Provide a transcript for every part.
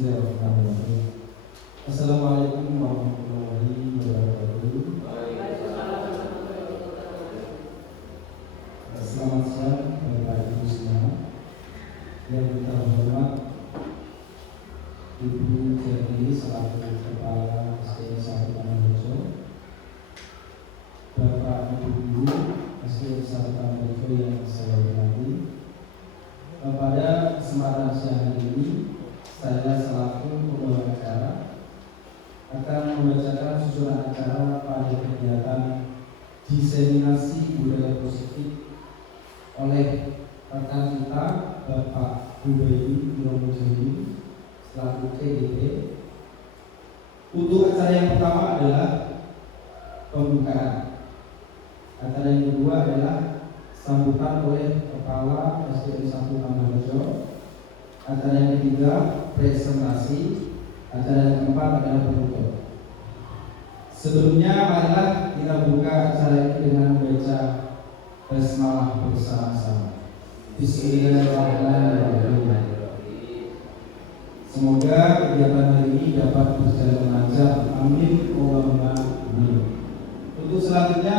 Bismillahirrahmanirrahim. Assalamualaikum warahmatullahi wabarakatuh. Selamat siang Bapak Ibu semua yang kita hormat, Ibu Jati selaku Kepala SDN 1 Tamanrejo, Bapak Ibu Guru SDN 1 Tamanrejo yang saya hormati. Pada kesempatan siang hari ini, saya selaku pembawa acara akan membacakan susunan acara pada kegiatan diseminasi budaya positif oleh rekan kita Bapak Hubaydi Iromujadi selaku KDP. Untuk acara yang pertama adalah pembukaan. Acara yang kedua adalah sambutan oleh Kepala SDN 1 Tamanrejo. Acara yang ketiga presentasi. Acara yang keempat adalah penutup. Sebelumnya marilah kita buka acara ini dengan membaca basmalah bersama-sama. Bismillahirrahmanirrahim. Semoga kegiatan hari ini dapat berjalan lancar. Amin. Allahumma amin. Untuk selanjutnya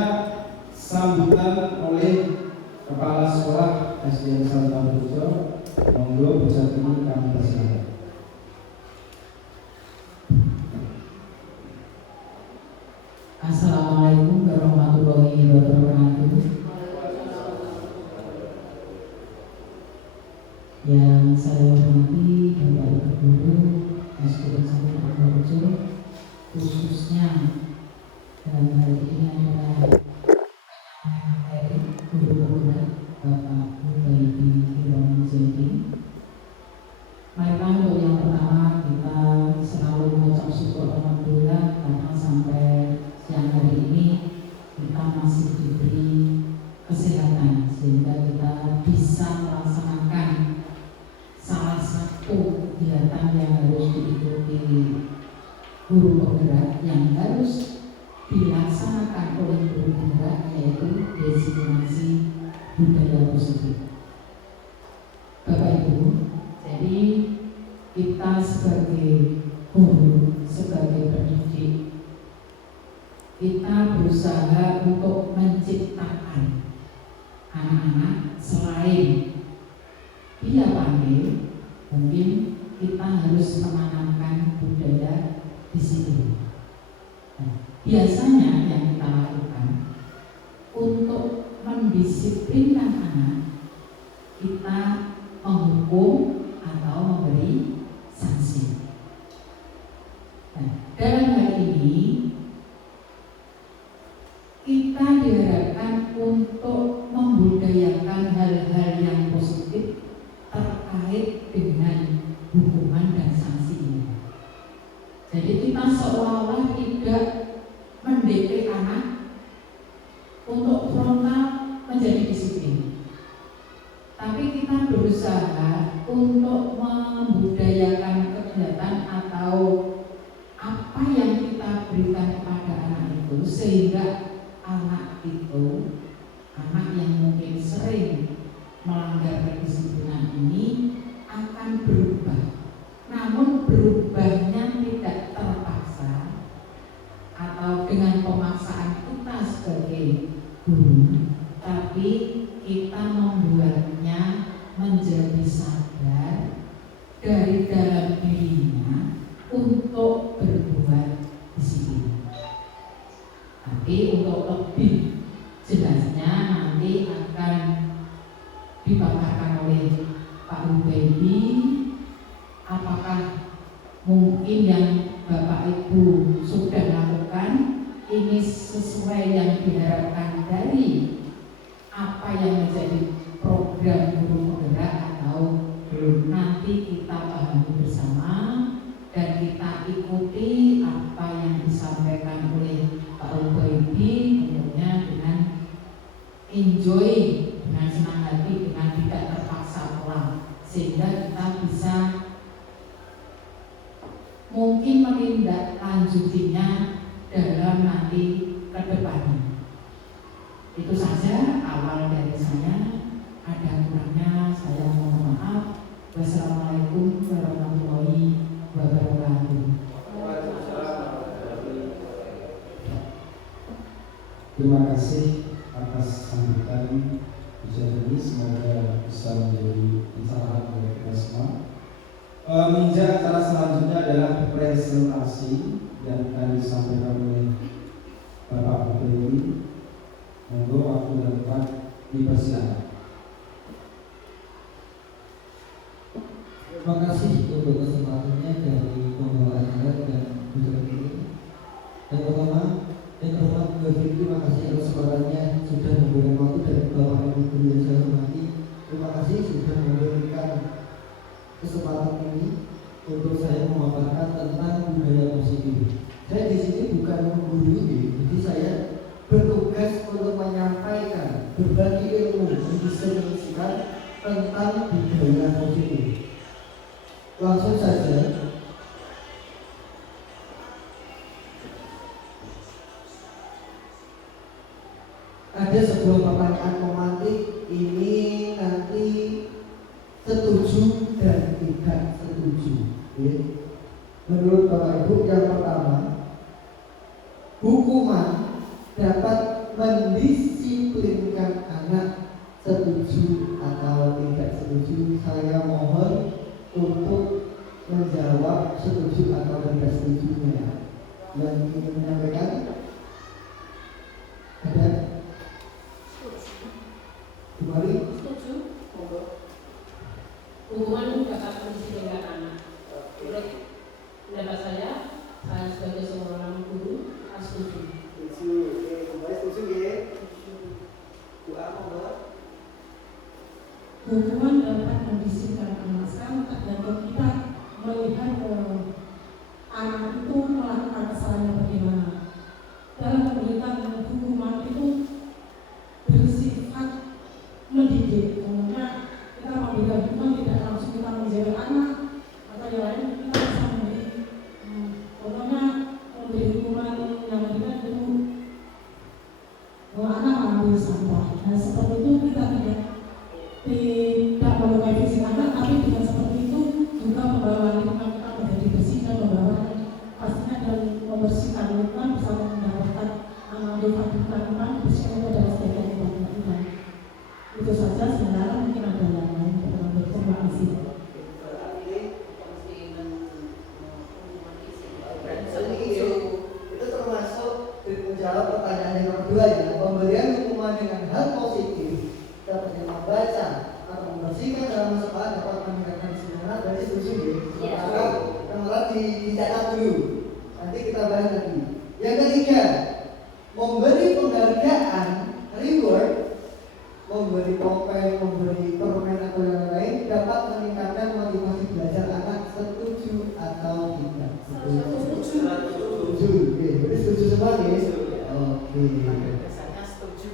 sambutan oleh Kepala Sekolah SDN 1 Tamanrejo. Monggo berjati kami persilakan. Assalamualaikum warahmatullahi wabarakatuh. Yang saya hormati Bapak Ibu Guru SDN 1 Tamanrejo, khususnya dalam hal ini adalah Guru Pemula Bapak Hubaydi Iromujadi. Marilah untuk yang pertama kita selalu mengucap syukur alhamdulillah karena sampai siang hari ini kita masih diberi kesehatan sehingga kita bisa melaksanakan salah satu kegiatan yang harus diikuti guru penggerak yang harus dilaksanakan oleh guru penggerak, yaitu diseminasi budaya positif. Bapak Ibu, jadi kita sebagai guru, sebagai pendidik, kita berusaha untuk menciptakan anak-anak selain dia pandai, mungkin kita harus menanamkan budaya disiplin. Biasanya yang kita lakukan untuk mendisiplinkan anak, kita menghukum atau memberi sanksi. Dalam hal ini kita diharapkan untuk membudayakan hal-hal yang positif terkait dengan hukuman dan sanksi ini. Jadi kita seolah-olah tidak mendidik anak untuk frontal menjadi disiplin, tapi kita berusaha untuk membudayakan kegiatan atau apa yang kita berikan kepada anak itu, sehingga anak itu, anak yang mungkin sering melanggar kedisiplinan ini akan berubah. Namun berubahnya tidak terpaksa atau dengan pemaksaan kita sebagai guru, tapi kita membuatnya menjadi sadar dari dalam dirinya untuk berbuat disiplin. Tapi untuk lebih jelasnya nanti akan dipaparkan oleh Pak Hubaydi, apakah mungkin yang Bapak Ibu sudah lakukan ini sesuai yang diharapkan dari apa yang menjadi program guru penggerak atau belum. Nanti kita pahami bersama dan kita ikuti apa yang disampaikan oleh Pak Hubaydi, tentunya dengan enjoy, dengan senang hati, dengan tidak terpaksa pulang, sehingga kita bisa mungkin menindaklanjutinya dalam nanti ke depannya. Itu saja awal dari saya. Ada kurangnya saya mohon maaf. Wassalamualaikum warahmatullahi wabarakatuh. Terima kasih atas sambutan ujian ini, semoga bisa menjadi pencerahan bagi kita semua. Menginjak acara selanjutnya adalah presentasi yang akan disampaikan oleh Bapak Bupati. Monggo waktu dan tempat dipersilakan. Terima kasih untuk kesempatannya dari pembawa acara dan ujian ini. Yang pertama, yang terhormat terima kasih atas kesempatannya sudah memberikan waktu dan Bapak Ibu guru yang saya hormati. Terima kasih sudah memberikan kesempatan ini untuk saya memaparkan tentang budaya positif. Saya di sini bukan menggurui, jadi saya bertugas untuk menyampaikan berbagi ilmu mendistribusikan tentang budaya positif. Langsung saja. Ada sebuah pertanyaan romantik, ini nanti setuju dan tidak setuju. Menurut Bapak Ibu, yang pertama, hukuman dapat mendisiplinkan anak, setuju atau tidak setuju? Saya mohon untuk menjawab setuju atau tidak setujunya. Yang ingin menyampaikan ada? Kembali? Setuju. Hukuman dapat mendisiplinkan anak. Menurut pendapat saya sebagai seorang guru setuju. Setuju. Kembali setuju ya? Bu Amor. Hukuman dapat mendisiplinkan anak. Sekarang tergantung kita melihat anak itu melakukan kesalahannya bagaimana. Dalam pemberitaan hukuman itu bersifat mendidik. Karena kita memberikan hukuman tidak langsung kita menjadi anak atau yang lain, kita bisa mendidik. Contohnya memberi hukuman yang memberikan itu bahwa anak mengambil sampah. Nah seperti itu kita tidak melukai fisik anak, tapi dengan seperti itu juga membawa lingkungan kita menjadi bersih dan membawa pastinya dan membersihkan lingkungan bisa mendapatkan manfaat lingkungan bersih itu adalah sebagai lingkungan. Itu saja, sebenarnya mungkin ada yang lain. Terima kasih. Itu termasuk menjawab pertanyaan yang kedua ya. Pemberian hukuman dengan hal positif dapat membaca atau membersihkan dalam masalah dapat meningkatkan semangat. Dari setuju ya. Maka kemarin dicatat dulu. Nanti kita bahas lagi. Yang ketiga, memberi penghargaan, reward, memberi pulpen, memberi permen atau yang lain dapat meningkatkan motivasi belajar anak. Setuju atau tidak? Setuju. Oke, jadi setuju semua ya? Oke.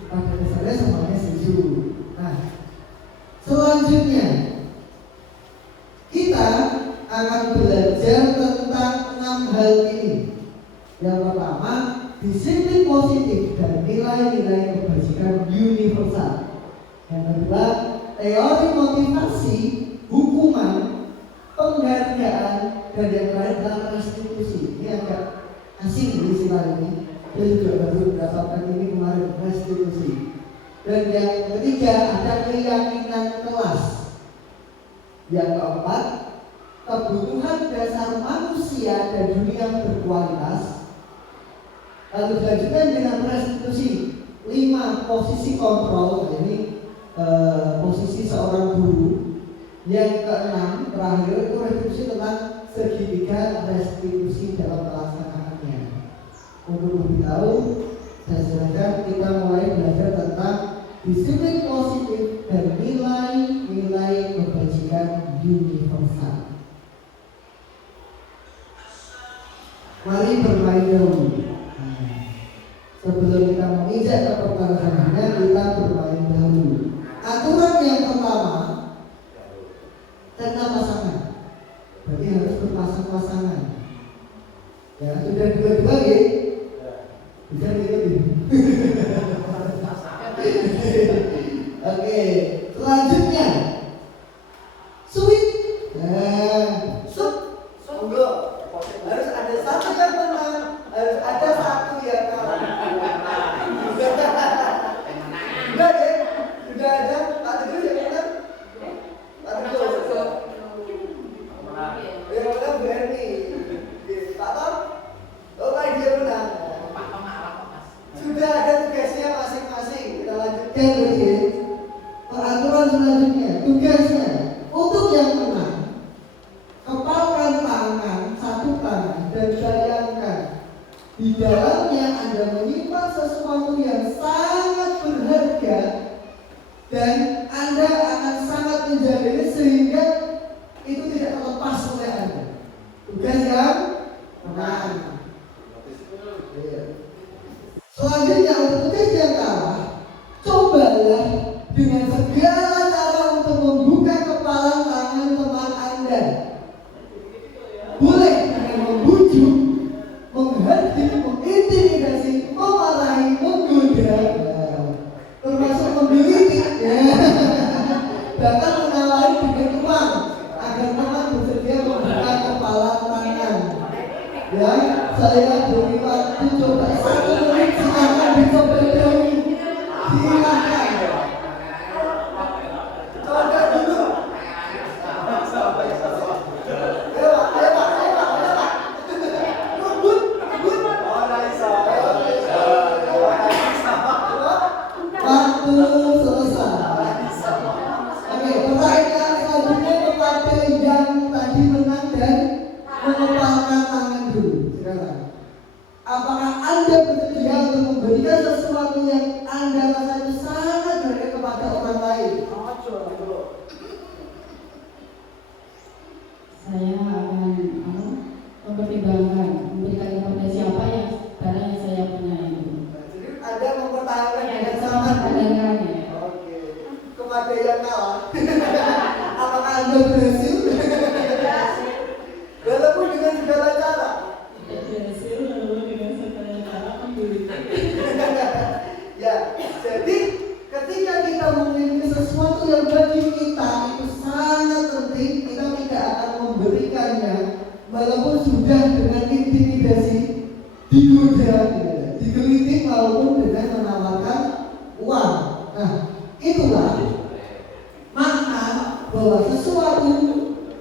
Pada dasarnya semuanya setuju. Nah, selanjutnya kita akan belajar tentang 6 hal ini. Yang pertama, disiplin positif dan nilai-nilai kebajikan universal. Yang kedua, teori motivasi, hukuman, penghargaan, dan yang terakhir adalah restitusi. Ini agak asing istilah ini. Saya juga baru mendapatkan ini kemarin, restitusi. Dan yang ketiga ada keyakinan kelas. Yang keempat, kebutuhan dasar manusia dan dunia berkualitas. Lalu dilanjutkan dengan restitusi. 5 posisi kontrol. Ini posisi seorang guru. Yang keenam terakhir itu restitusi tentang segitiga restitusi dalam pelaksanaannya. Untuk lebih tahu, saya silakan kita mulai belajar tentang disiplin positif dan nilai-nilai kebajikan universal. Mari bermain dahulu. Sebelum kita menginjak ke perkara selanjutnya, kita bermain dahulu. Aturan yang pertama tentang pasangan. Berarti harus berpasang-pasangan. Ya, sudah dua-dua ya? Bisa gitu. Oke, selanjutnya sweet. Harus ada satu yang menang, harus ada satu yang kalah. sesuatu yang sangat berharga dan Anda akan sangat menjaganya sehingga itu tidak terlepas oleh Anda. Tugas yang menang. Selanjutnya untuk tugas yang kalah, cobalah dengan segala cara untuk membuka kepala tangan teman Anda. Boleh dengan membujuk, menghardik, mengintimidasi, memarahi, menggoda, termasuk menggelitik, bahkan menawarkan dengan uang agar teman bersedia membuka kepala tangan. Ya, saya beri waktu coba 1 menit, silakan dicoba dulu. Silakan. Coba dulu. Waktu selesai. Oke, pertanyaan selanjutnya kepada yang tadi menang dan mengepalkan tangan dulu. Sekarang, apakah Anda bersedia untuk memberikan sesuatu yang Anda rasa itu sangat berharga kepada orang lain? Saya akan mempertimbangkan memberikan kepada siapa yang barang yang saya punya itu. Jadi Anda mempertahankan dengan sangat Oke. Kepada yang kalah, apakah Anda berhasil? Walaupun dengan segala cara. Berhasil lalu dengan segala cara menggelitik. Ya, jadi ketika kita memiliki sesuatu yang bagi kita itu sangat penting, kita tidak akan memberikannya walaupun sudah dengan intimidasi, digoda, digelitik maupun dengan menawarkan uang. Nah, itulah makna bahwa sesuatu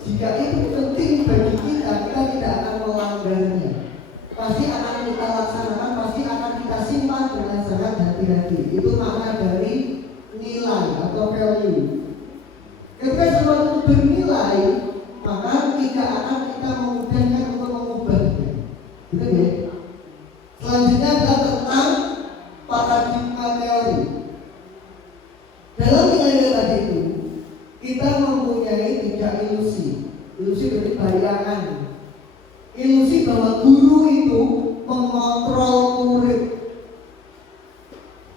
jika itu penting bagi kita, kita tidak akan melanggarnya. Pasti akan kita laksanakan, pasti akan kita simpan dengan sangat hati-hati. Itu makna dari nilai atau value. Ketika sesuatu bernilai, maka tidak akan kita memudahkan untuk mengubahnya. Gitu ya. Selanjutnya adalah tentang paradigma teori. Dalam nilai tadi itu, kita mempunyai 3 ilusi. Ilusi dari bayangan. Ilusi bahwa guru itu mengontrol murid.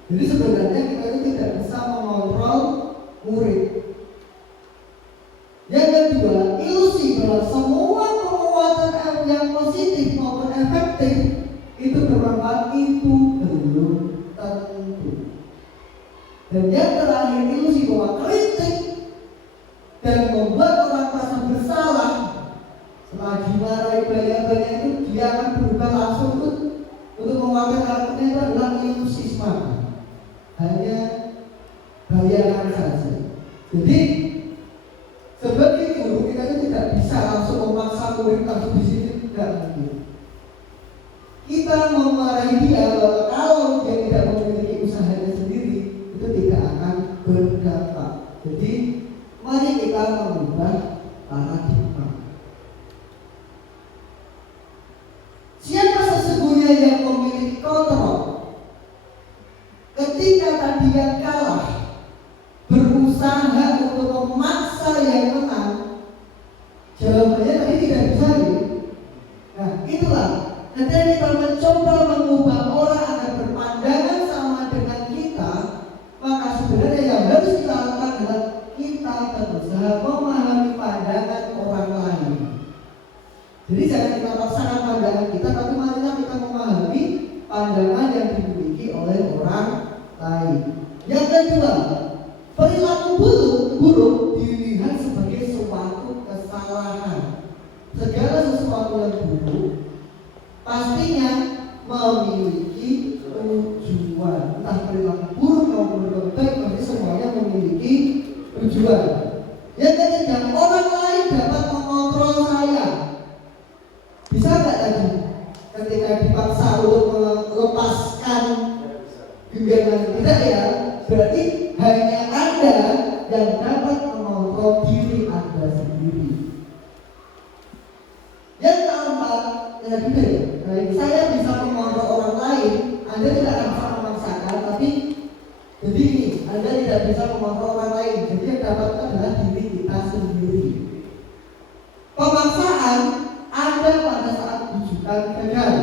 Jadi sebenarnya kita itu tidak bisa mengontrol murid. Yang kedua, ilusi bahwa semua penguatan yang positif maupun efektif itu bermanfaat, itu belum tentu. Dan yang terakhir, ilusi bahwa kritik dan membuat orang merasa bersalah setelah dimarahi banyak-banyak itu dia akan berubah langsung untuk menguatkan karakternya. Itu adalah ilusi semata, hanya bayangan saja. Jadi sebagai guru kita itu tidak bisa langsung memaksa murid langsung di sini, tidak mungkin. Kita memarahi dia bahwa kalau dia tidak memiliki usahanya sendiri itu tidak akan berdampak. Jadi mari kita mengubah paradigma. Siapa sesungguhnya yang memiliki kontrol? Ketika tadi yang kalah berusaha untuk memaksa yang menang, jawabannya tadi tidak bisa ya? Nah itulah, ketika kita mencoba mengubah orang agar berpandangan sama dengan kita, maka sebenarnya yang harus kita lakukan adalah kita berusaha memahami pandangan orang lain. Jadi jangan kita paksakan pandangan kita, tapi marilah kita memahami pandangan yang dimiliki oleh orang lain. Yang kedua, perilaku buruk dilihat sebagai suatu kesalahan. Segala sesuatu yang buruk pastinya memiliki tujuan. Entah perilaku buruk maupun perilaku baik, pasti semuanya memiliki tujuan. Yang ketiga, orang lain dapat mengontrol saya. Bisa nggak tadi ketika dipaksa untuk melepaskan genggaman? Tidak ya. Berarti hanya Anda yang dapat mengontrol diri Anda sendiri. Yang keempat, saya bisa mengontrol orang lain, Anda tidak akan bisa bisa mengontrol orang lain. Jadi yang dapat itu adalah diri kita sendiri. Pemaksaan ada pada saat rujukan gagal.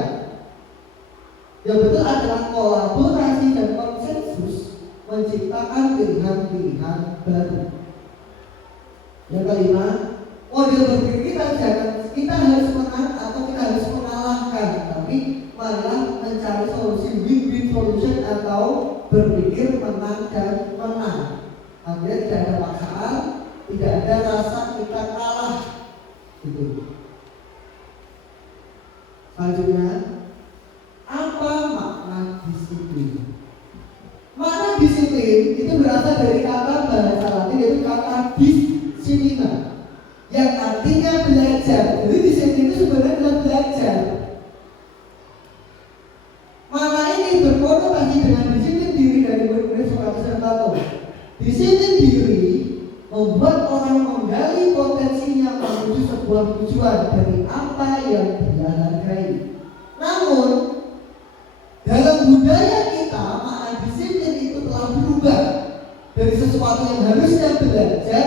Yang betul adalah kolaborasi dan konsensus menciptakan pilihan-pilihan baru. Yang kelima, model berpikir kita harus menang atau kita harus mengalahkan, tapi malah mencari solusi win-win solution atau berpikir menang dan menang. Artinya tidak ada paksaan, tidak ada rasa kita kalah. Gitu. Selanjutnya, apa makna disiplin? Makna disiplin itu berasal dari kata bahasa Latin yaitu kata disiplina, yang artinya belajar. Jadi disiplin itu sebenarnya adalah belajar. Makna ini berkonotasi dengan disiplin diri dari murid-murid Sokrates dan Plato. Disiplin diri membuat orang menggali potensinya menuju sebuah tujuan dari apa yang dia hargai. Namun dalam budaya kita, makna disiplin itu telah berubah dari sesuatu yang harusnya belajar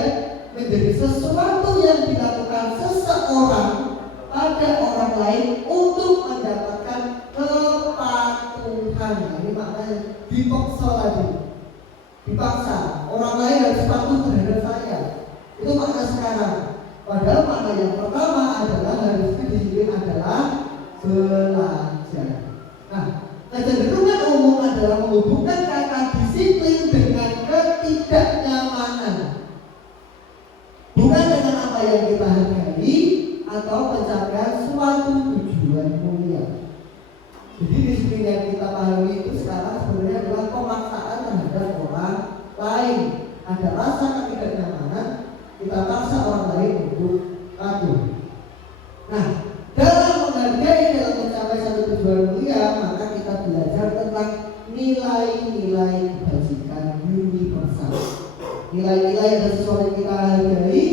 menjadi sesuatu yang dilakukan seseorang pada orang lain untuk mendapatkan kepatuhan. Ini maknanya dipaksa tadi. Dipaksa, orang lain harus patuh terhadap saya. Itu makna sekarang. Padahal makna yang pertama adalah harusnya disiplin adalah belajar. Nah, kecenderungan umum adalah menghubungkan kata disiplin dengan ketidaknyamanan, bukan dengan apa yang kita hargai atau pencapaian suatu tujuan mulia. Jadi disiplin yang kita pahami itu sekarang sebenarnya adalah pemaksaan terhadap orang lain. Ada rasa ketidaknyamanan, kita paksa orang lain untuk patuh. Nah, dalam menghargai, dalam mencapai satu tujuan mulia, maka kita belajar tentang nilai-nilai kebajikan universal. Nilai-nilai yang sesuatu yang kita hargai,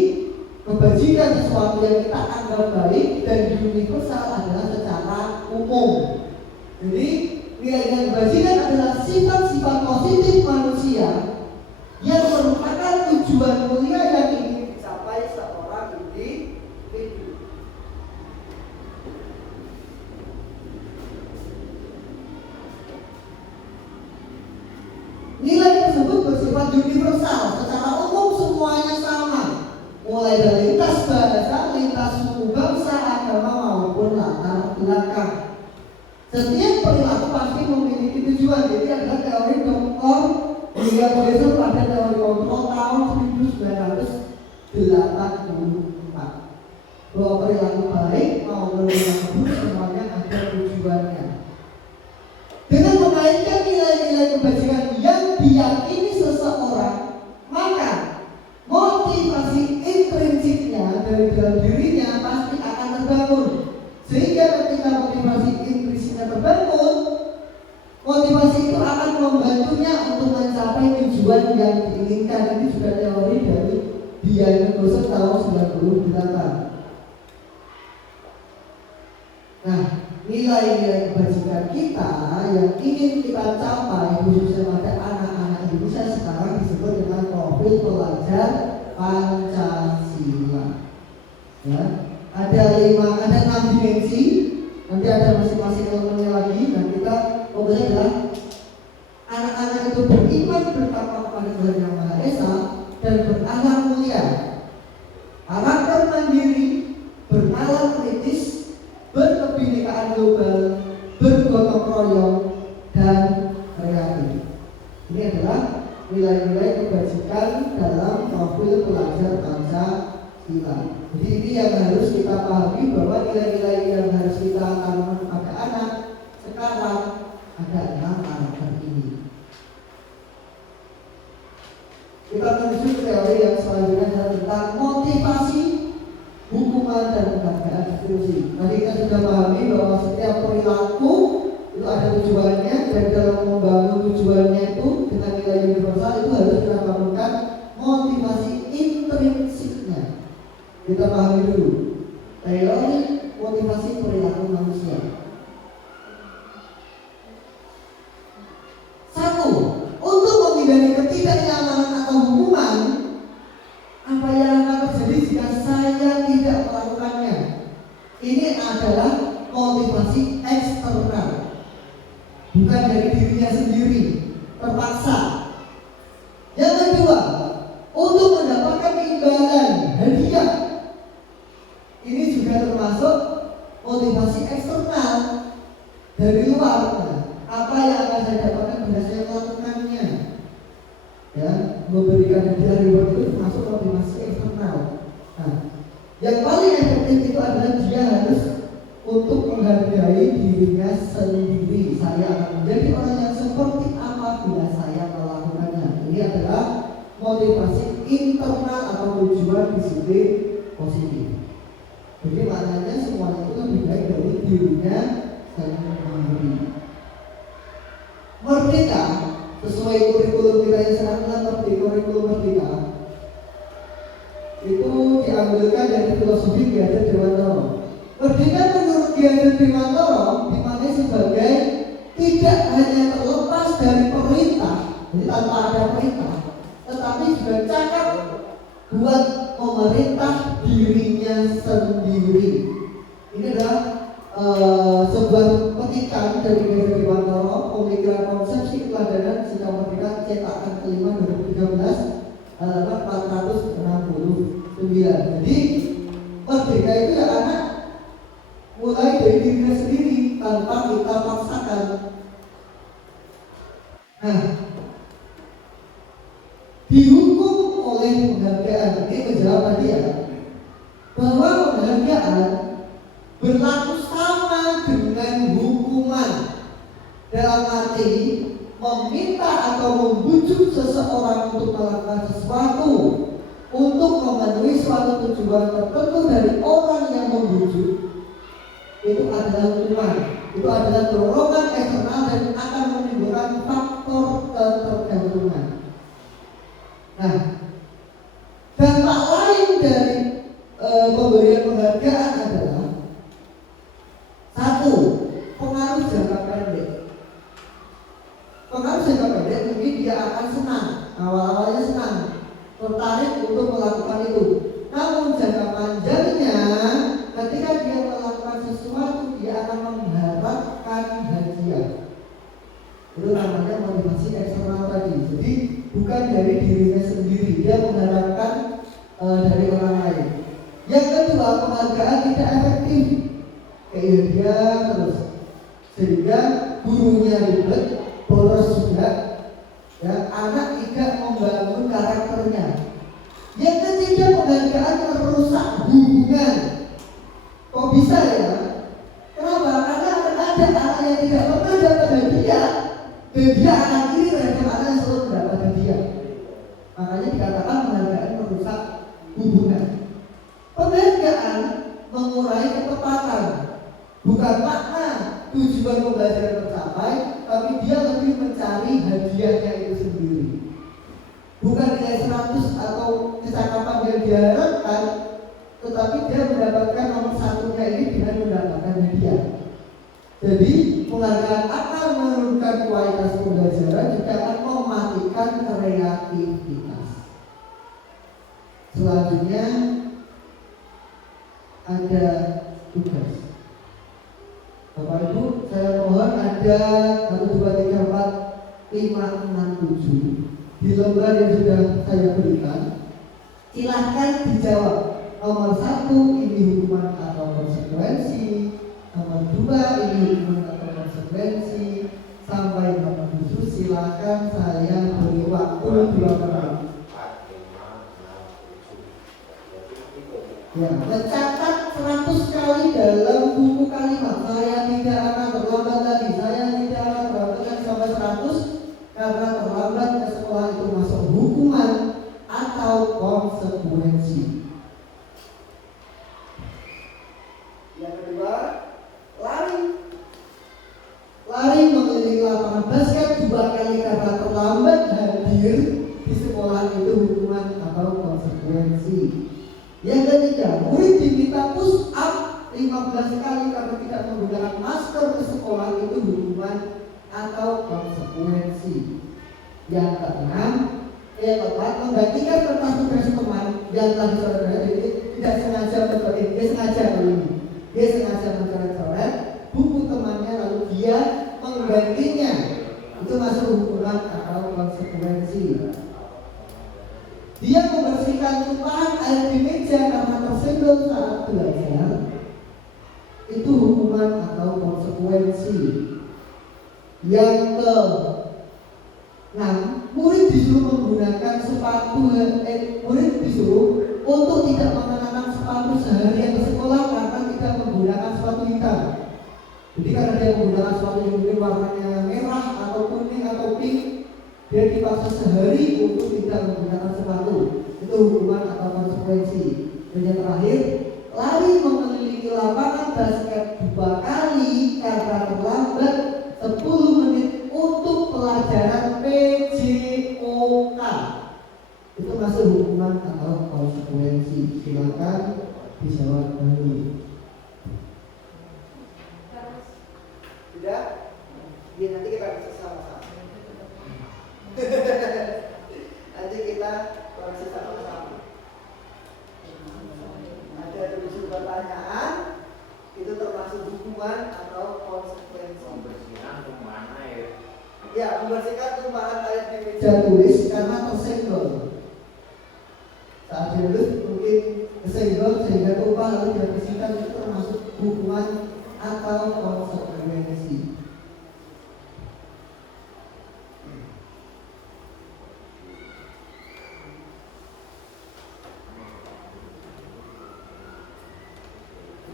kebajikan sesuatu yang kita anggap baik, dan universal adalah secara umum. Jadi nilai-nilai kebajikan adalah sifat-sifat positif manusia yang merupakan tujuan mulia yang ingin dicapai seorang individu. Nilai tersebut bersifat universal, secara umum semuanya sama, mulai dari lintas bahasa, lintas suku, bangsa, agama maupun latar belakang. Setiap perilaku pasti memiliki tujuan. Jadi adalah teori Dr. William James pada teori kontrol tahun 1984, bahwa perilaku baik maupun perilaku buruk semuanya ada tujuannya. Dengan memainkan nilai-nilai kebajikan yang diyakini seseorang, maka motivasi intrinsiknya dari dalam dirinya pasti akan terbangun. Sehingga ketika motivasi intrinsiknya terbangun, motivasi itu akan membantunya untuk mencapai tujuan yang diinginkan. Ini juga teori dari Diana Gosset tahun 98. Nah, nilai-nilai kebajikan kita yang ingin kita capai khususnya pada anak-anak Indonesia sekarang disebut dengan profil pelajar Pancasila. Ya, ada 6 dimensi. Nanti ada masing-masing elemennya lagi. Dan kita fokusnya adalah anak-anak itu beriman bertakwa kepada Tuhan Yang Maha Esa dan berakhlak mulia, karakter mandiri, bernalar kritis, berkebinekaan global, bergotong royong, dan kreatif. Ini adalah nilai-nilai kebajikan dalam profil pelajar Pancasila. Jadi ini yang harus kita pahami, bahwa nilai-nilai yang harus kita tanamkan kepada anak sekarang ada 6 karakter ini. Kita menuju teori yang selanjutnya adalah tentang motivasi, hukuman, dan penghargaan fungsi. Tadi kita sudah pahami bahwa setiap perilaku itu ada tujuannya, dan dalam membangun tujuannya itu dengan nilai universal itu harus kita bangunkan motivasi intrinsiknya. Kita pahami dulu teori motivasi perilaku manusia. 1. Untuk menghindari ketidaknyamanan adalah motivasi eksternal, bukan dari dirinya sendiri, terpaksa. Yang kedua, untuk mendapatkan imbalan, hadiah. Ini juga termasuk motivasi eksternal dari luar. Nah, apa yang akan saya dapatkan bila saya melakukannya? Ya, memberikan hadiah reward itu termasuk motivasi eksternal. Nah, yang paling efektif itu adalah dia harus untuk menghargai dirinya sendiri. Saya akan menjadi orang yang seperti apa bila saya melakukannya. Ini adalah motivasi internal atau tujuan disiplin positif. Jadi maknanya semuanya itu lebih baik dari dirinya sendiri. Merdeka sesuai kurikulum kita yang sangat seperti kurikulum merdeka itu diambilkan dari filosofi Ki Hajar Dewantara. Merdeka menurut Ki Hajar Dewantara dimaknai sebagai tidak hanya terlepas dari perintah, jadi tanpa ada perintah, tetapi juga cakap buat memerintah dirinya sendiri. Ini adalah sebuah petikan dari Ki Hajar Dewantara, pemikiran konsepsi keteladanan sikap merdeka cetakan kelima 2013 halaman 469. Jadi merdeka itu ya anak mulai dari dirinya sendiri tanpa kita paksakan. Nah, dihukum oleh penghargaan. Ini menjawab tadi ya, bahwa penghargaan berlaku sama dengan hukuman, dalam arti meminta atau membujuk seseorang untuk melakukan sesuatu untuk memenuhi suatu tujuan tertentu dari orang yang membujuk, itu adalah hukuman. Itu adalah dorongan eksternal dan akan menimbulkan faktor ketergantungan. Nah, dampak lain dari pemberian penghargaan adalah satu, pengaruh jangka pendek. Pengaruh jangka pendek mungkin dia akan senang, awal-awalnya senang, tertarik untuk melakukan itu. Namun jangka panjangnya, ketika dia melakukan sesuatu, dia akan mengharapkan hadiah. Itu namanya motivasi eksternal tadi. Jadi bukan dari dirinya sendiri, dia mengharapkan dari orang lain. Yang kedua, penghargaan tidak efektif, kayak dia terus, sehingga gurunya ribet, boros juga, ya, anak tidak membangun karakternya. Yang ketiga, penghargaan merusak hubungan. Kok bisa ya? Kenapa? Karena ada anak yang tidak pernah dapat hadiah, dan dia akan iri terhadap anak yang selalu mendapat hadiah. Makanya dikatakan penghargaan merusak hubungan. Penghargaan mengurangi ketepatan, bukan makna tujuan pembelajaran tercapai, tapi dia lebih mencari hadiahnya itu sendiri. Bukan nilai 100 atau kecakapan yang diharapkan, tetapi dia mendapatkan nomor satunya ini dengan mendapatkan hadiah. Jadi penghargaan akan menurunkan kualitas pembelajaran, juga akan mematikan kreativitas. Selanjutnya ada tugas. Bapak Ibu, saya mohon ada 1, 2, 3, 4, 5, 6, 7 di lembar yang sudah saya berikan. Silahkan dijawab. Nomor 1 ini hukuman atau konsekuensi, nomor 2 ini hukuman atau konsekuensi, sampai nomor 7 silahkan saya beri waktu 2 menit. Ya, mencatat 100 kali dalam buku kalimat. Saya tidak akan terlambat lagi. Saya tidak akan terlambat sampai 100 karena terlambat ke sekolah itu masuk hukuman atau konsekuensi. Yang kedua, lari mengelilingi lapangan basket 2 kali karena terlambat hadir di sekolah itu hukuman atau konsekuensi. Yang ketiga, murid diminta push up 15 kali karena tidak menggunakan masker ke sekolah itu hukuman atau konsekuensi. Yang keenam, menggantikan kertas tugas teman yang telah disaudara tidak sengaja dia sengaja belajar itu hukuman atau konsekuensi. Yang ke-6, murid disuruh menggunakan sepatu, murid disuruh untuk tidak mengenakan sepatu seharian ke sekolah karena tidak menggunakan sepatu hitam. Jadi karena dia menggunakan sepatu yang mungkin warnanya merah atau kuning atau pink, dia dipaksa sehari untuk tidak menggunakan sepatu. Itu hukuman atau konsekuensi. Dan yang terakhir, lari mengelilingi lapangan basket 2 kali karena terlambat 10 menit untuk pelajaran PJOK. Itu masuk hukuman atau konsekuensi. Silakan dijawab dulu. Sudah? Ya, nanti kita bisa sama-sama. Nanti kita koreksi sama-sama. Ada 7 pertanyaan. Itu termasuk hukuman atau konsekuensi. Membersihkan tumpahan air. Ya, membersihkan tumpahan air di meja tulis karena tersenggol. Saat ditulis mungkin kesenggol sehingga tumpah lalu dibersihkan, itu termasuk hukuman atau konsekuensi.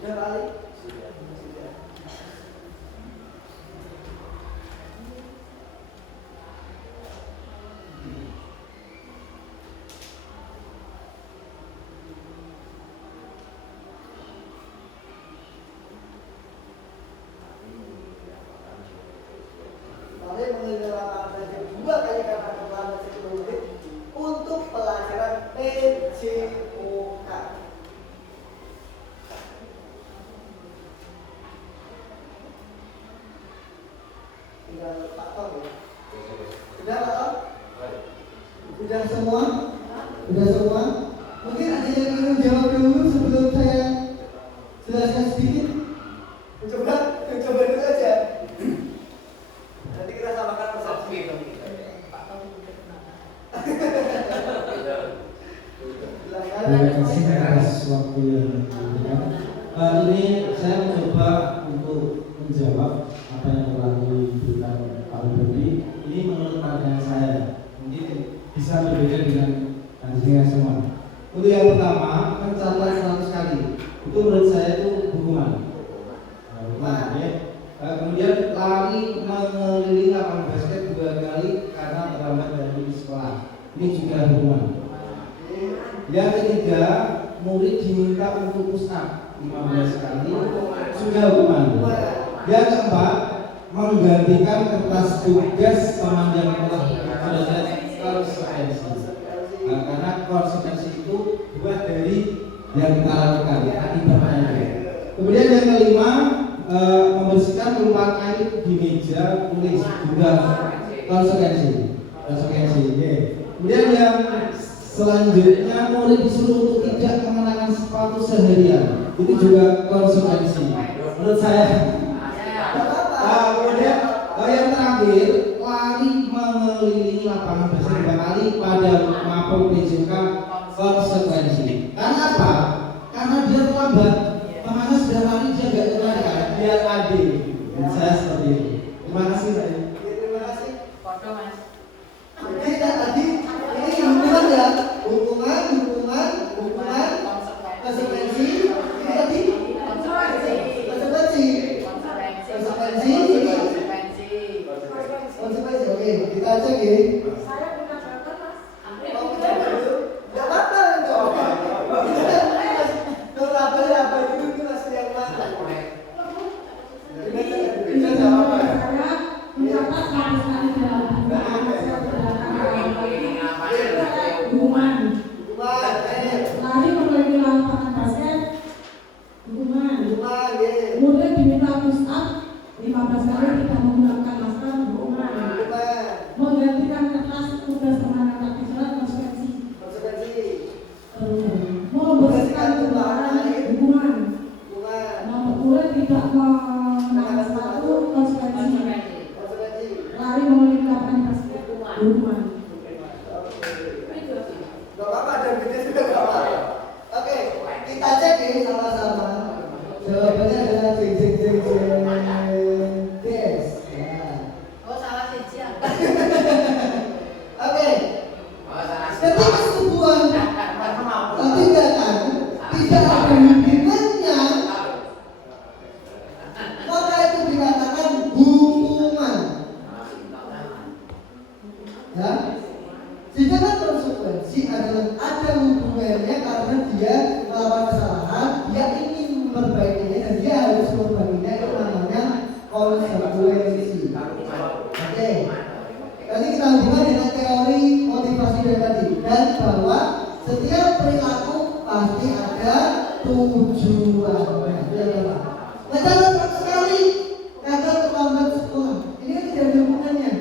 Sudah kali? Sudah. Lalu mengelilingi lapangan basket 2 kali karena terlambat 10 menit untuk pelajaran PJOK. Tinggal Pak Tom ya. Sudah Pak Tom? Sudah semua? Sudah semua? Mungkin ada yang ingin jawab dulu sebelum saya jelaskan sedikit. Coba dulu aja. Nanti kita samakan persepsi. Terima kasih atas waktu yang diberikan. Ini saya mencoba untuk menjawab apa yang telah diberikan Pak Budi. Ini menurut pandangan saya, mungkin bisa berbeda dengan pandangan semua. Untuk yang pertama, pencatatan 100 kali itu menurut saya itu hukuman. Ya. Kemudian lari mengelilingi lapangan basket 2 kali karena terlambat dari sekolah. Ini juga hukuman. Yang ketiga, murid diminta untuk push up 15 kali, sudah hukuman. Yang keempat, menggantikan kertas tugas teman yang telah ada konsekuensi. Karena konsekuensi itu buat dari yang kita lakukan akibatnya. Kemudian yang kelima, membersihkan tumpahan air di meja tulis juga konsekuensi. Kemudian yang selanjutnya, murid disuruh untuk tidak mengenakan sepatu seharian. Itu juga konsekuensi. Menurut saya. Kemudian yang terakhir, lari mengelilingi lapangan basket 2 kali pada mapel PJOK, konsekuensi. Karena apa? Karena dia terlambat. Makanya sudah lari dia nggak terlambat. Biar adil. Saya seperti itu. Terima kasih Pak. Terima kasih. Foto Mas. Jadi tadi ini hukuman ya, hukuman, konsekuensi. Ini tadi konsekuensi. Oke, kita cek ya. Saya punya catatan Mas. Gak apa-apa, apa itu masih yang mana? Kita jawab apa? Saya mencatat 100 kali dalam anak saya hukuman. Lari mengelilingi lapangan basket, hukuman. Kemudian diminta push up 15 kali tidak menggunakan masker, hukuman. Menggantikan kertas tugas teman laki surat, konsekuensi. Membersihkan tumpahan air, hukuman. Memperkuat tidak mengenakan sepatu, konsekuensi. Lari mengelilingi lapangan basket, hukuman. Gak apa-apa, ada bisnis juga gak apa-apa. Oke, kita cek ya sama-sama. konsekuensi. Oke. Tadi kita hubungkan dengan teori motivasi dari tadi, dan bahwa setiap perilaku pasti ada tujuannya. Mencatat sekali kata terlambat sekolah. Ini kan tidak ada hubungannya.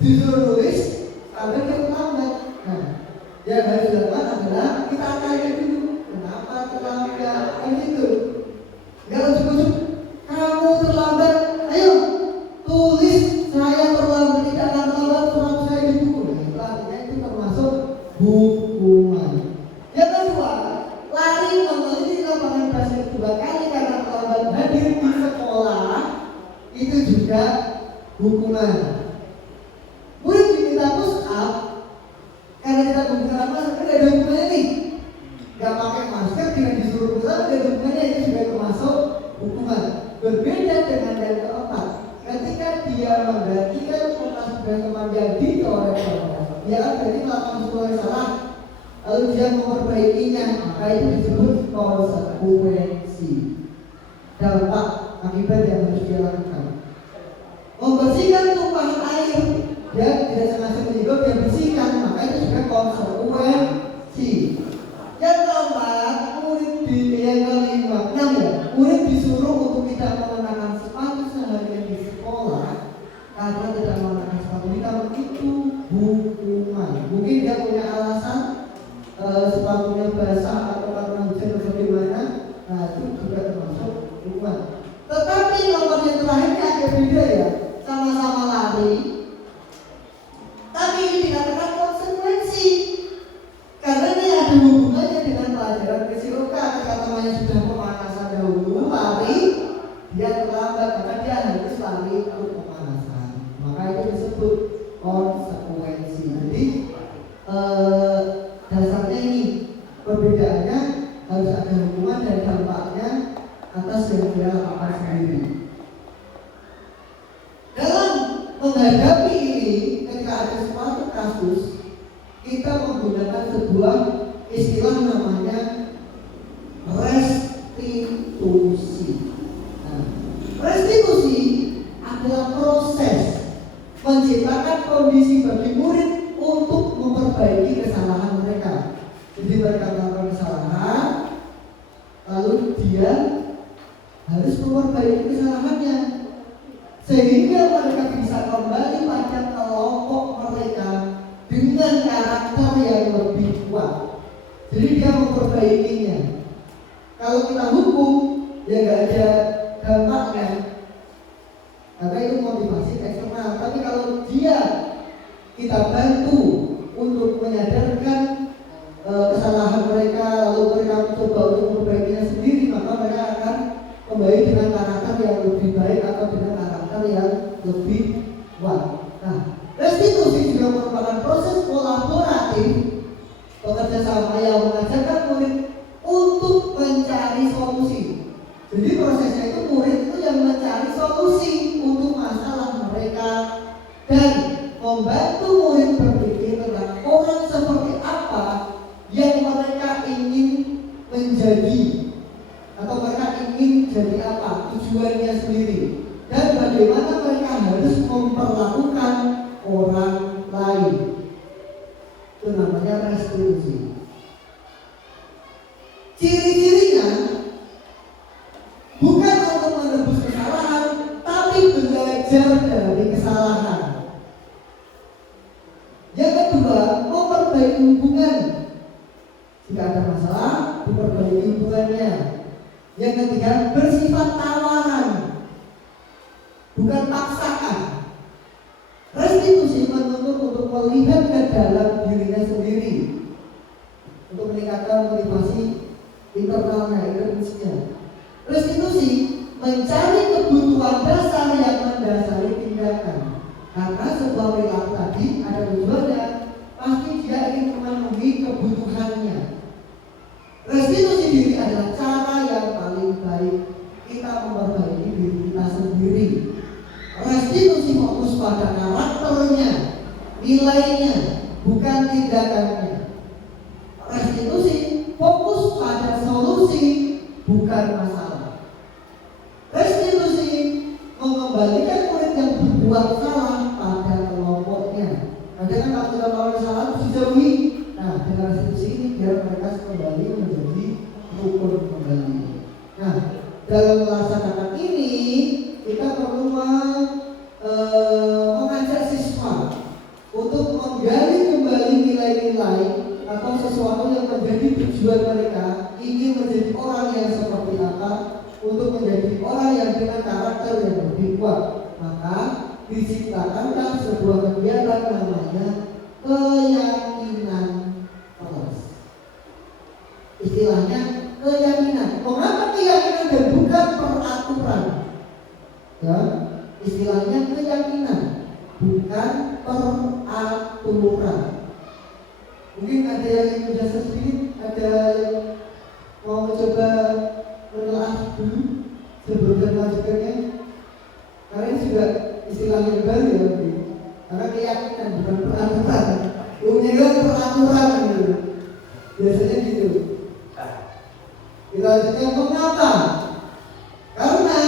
Disuruh nulis, sampai dia terlambat. Nah, yang harus dilakukan adalah kita tanya dulu, kenapa terlambat? Kan itu. Enggak ujuk-ujuk, kamu terlambat. Ayo, tulis saya terlambat, tidak akan terlambat, surat saya di buku. Nah, artinya itu termasuk hukuman. Yang kedua, lari meneliti lapangan basket 2 kali karena terlambat hadir di sekolah, itu juga hukuman. Murid diminta push up karena tidak menggunakan masker, kan ada hukumannya nih. Gak pakai masker dengan disuruh push up, ada hukumannya, itu juga termasuk hukuman. Berbeda dengan yang keempat, ketika dia menggantikan kertas dan kemudian ditoreh-toreh, dia kan berarti melakukan sesuatu yang salah, lalu dia memperbaikinya, maka itu disebut konsekuensi. Dampak akibat yang harus dia lakukan. Membersihkan tumpahan air, dia tidak sengaja menyinggung, dia bersihkan, maka itu juga konsekuensi. Yang keempat, yang kelima, 6 ya, murid disuruh untuk tidak mengenakan sepatu seharian di sekolah karena tidak mengenakan sepatu hitam, itu hukuman. Mungkin dia punya alasan sepatunya basah atau karena hujan atau bagaimana, nah itu juga termasuk hukuman. Tetapi nomor yang terakhirnya agak beda ya, sama-sama lari, tapi ini dikatakan konsekuensi karena ini ada hubungannya dengan pelajaran fisika. Ketika temannya sudah pemanasan dahulu lari, dia terlambat karena dia harus lari untuk pemanasan, maka itu disebut konsekuensi. Jadi dasarnya ini perbedaannya harus ada hukuman dan dampaknya atas yang dia lakukan sendiri. Dalam menghadapi ini, ketika ada suatu kasus, kita menggunakan sebuah istilah namanya restitusi. Nah, restitusi adalah proses menciptakan kondisi bagi murid untuk memperbaiki kesalahan mereka. Jadi mereka melakukan kesalahan, lalu dia harus memperbaiki kesalahannya sehingga mereka bisa kembali pada kelompok mereka dengan karakter yang lebih kuat. Jadi dia memperbaikinya. Kalau kita hukum, ya nggak ada dampaknya, karena itu motivasi eksternal. Tapi kalau dia kita bantu untuk menyadarkan kesalahan mereka, lalu mereka mencoba untuk memperbaikinya sendiri, maka mereka akan kembali dengan karakter yang lebih baik atau dengan karakter yang lebih kuat. Nah, restitusi juga merupakan proses kolaboratif bekerja sama yang mengajarkan murid untuk mencari solusi. Jadi prosesnya itu murid itu yang mencari solusi untuk masalah mereka dan membantu murid berpikir tentang orang seperti apa yang mereka ingin menjadi atau mereka ingin jadi apa, tujuannya sendiri, dan bagaimana mereka harus memperlakukan orang lain. Itu namanya restitusi. Ciri-cirinya bukan untuk menebus kesalahan, tapi belajar dari kesalahan. Yang kedua, memperbaiki hubungan. Jika ada masalah, diperbaiki hubungannya. Yang ketiga, bersifat tawaran, bukan paksaan. Restitusi menuntut untuk melihat ke dalam dirinya sendiri untuk meningkatkan motivasi internalnya, intrinsiknya. Restitusi mencari kebutuhan dasar yang mendasari tindakan. Karena sebuah perilaku tadi ada tujuannya, pasti dia ingin memenuhi kebutuhannya. Restitusi diri adalah cara yang paling baik kita memperbaiki diri kita sendiri. Restitusi fokus pada karakternya, nilainya, bukan tindakannya. Restitusi fokus pada solusi, bukan masalah. Restitusi kembali. Nah, dalam melaksanakan ini kita perlu mengajak siswa untuk menggali kembali nilai-nilai atau sesuatu yang menjadi tujuan mereka, ingin menjadi orang yang seperti apa, untuk menjadi orang yang dengan karakter yang lebih kuat. Maka diciptakanlah sebuah kegiatan namanya keyakinan kelas. Istilahnya keyakinan. Mengapa keyakinan dan bukan peraturan? Ya, istilahnya keyakinan bukan peraturan. Mungkin ada yang sudah sedikit, ada yang mau mencoba menelaah dulu sebelum melanjutkannya. Karena ini juga istilahnya baru ya, karena keyakinan bukan peraturan. Umumnya kan peraturan gitu. Biasanya gitu. Kita lanjutkan mengapa? Karena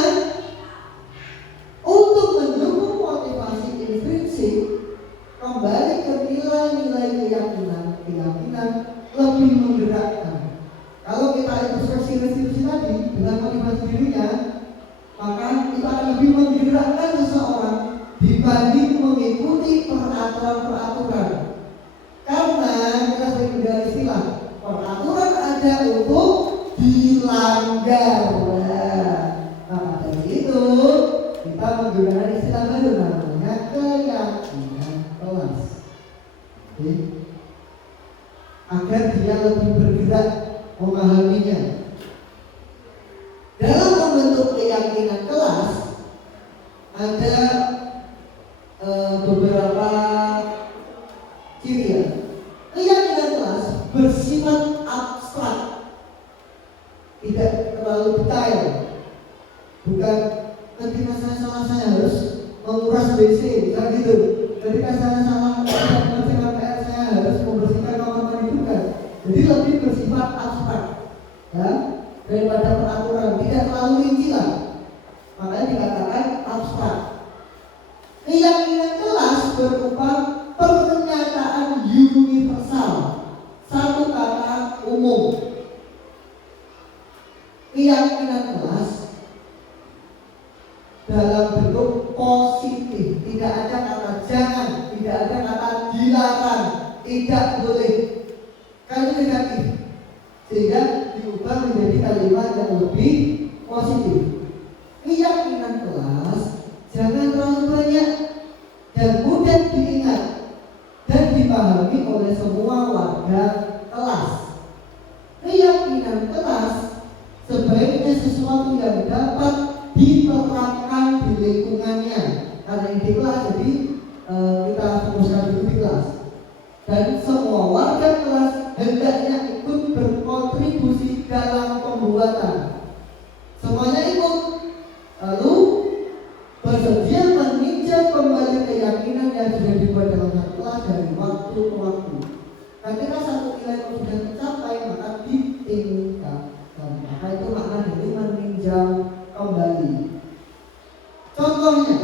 untuk mendukung motivasi intrinsik, kembali ke nilai-nilai keyakinan lebih menggerakkan. Kalau kita introspeksi tadi dengan motivasi dirinya, maka kita akan lebih menggerakkan seseorang dibanding mengikuti peraturan-peraturan. Karena kita sering mendengar istilah peraturan ada untuk dilanggar. Nah, dari itu kita menggunakan istilah baru namanya keyakinan kelas. Oke. Agar dia lebih bergerak memahaminya. Dalam membentuk keyakinan kelas ada beberapa ciri ya. Keyakinan kelas bersifat abstrak, tidak terlalu detail. Bukan ketika saya salah saya harus menguras WC, misalnya gitu. Ketika saya salah mengerjakan PR saya harus membersihkan kamar mandi, bukan. Jadi lebih bersifat abstrak, ya, daripada peraturan, tidak terlalu rinci lah. Makanya dikatakan abstrak. Keyakinan kelas berupa pernyataan universal, satu kata umum. Keyakinan kelas dalam bentuk positif, tidak ada kata jangan, tidak ada kata dilarang, tidak boleh. Kalau negatif, sehingga diubah menjadi kalimat yang lebih positif. Keyakinan kelas jangan terlalu banyak dan mudah diingat dan dipahami oleh semua warga kelas. Keyakinan kelas sebaiknya sesuatu yang dapat diterapkan di lingkungannya. Karena ini di kelas, jadi kita fokuskan dulu di kelas. Dan semua warga kelas hendaknya ikut berkontribusi dalam pembuatan. Semuanya ikut, lalu bersedia meninjau kembali keyakinan yang sudah dibuat dalam satu kelas dari waktu ke waktu. Ketika satu nilai sudah tercapai, maka ditingkatkan. Maka itu makna dari meninjau kembali. Contohnya,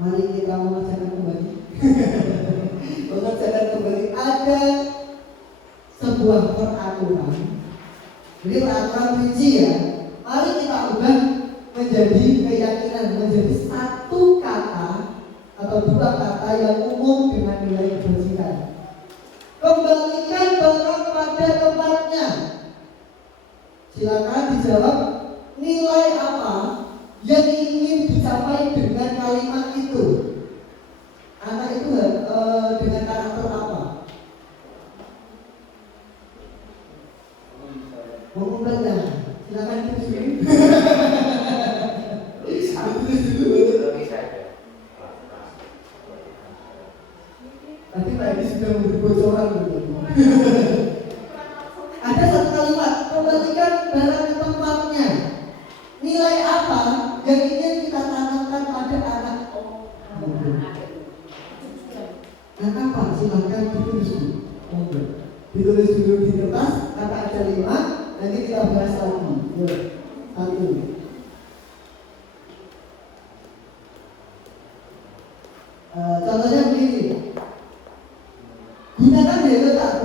mari kita mengerjakan kembali. Mengerjakan kembali ada sebuah peraturan. Jadi peraturan rinci ya. Mari kita ubah menjadi keyakinan, menjadi satu kata atau dua kata yang umum dengan nilai kebersihan. Kembalikan barang pada tempatnya. Silakan dijawab nilai apa yang ingin dicapai dengan kalimat itu. Anak itu dengan karakter apa? Mengubahnya. Silakan ditulis dulu. Ditulis dulu. Nanti Pak Edi sudah memberi bocoran dulu. Ada satu kalimat, kembalikan barang ke tempatnya. Nilai apa yang ingin kita tanamkan pada anak? Nah, apa? Silakan ditulis dulu. Ditulis dulu di kertas, kata ada 5, nanti kita bahas lagi. Yuk, 1. Contohnya begini. Gunakan helm tak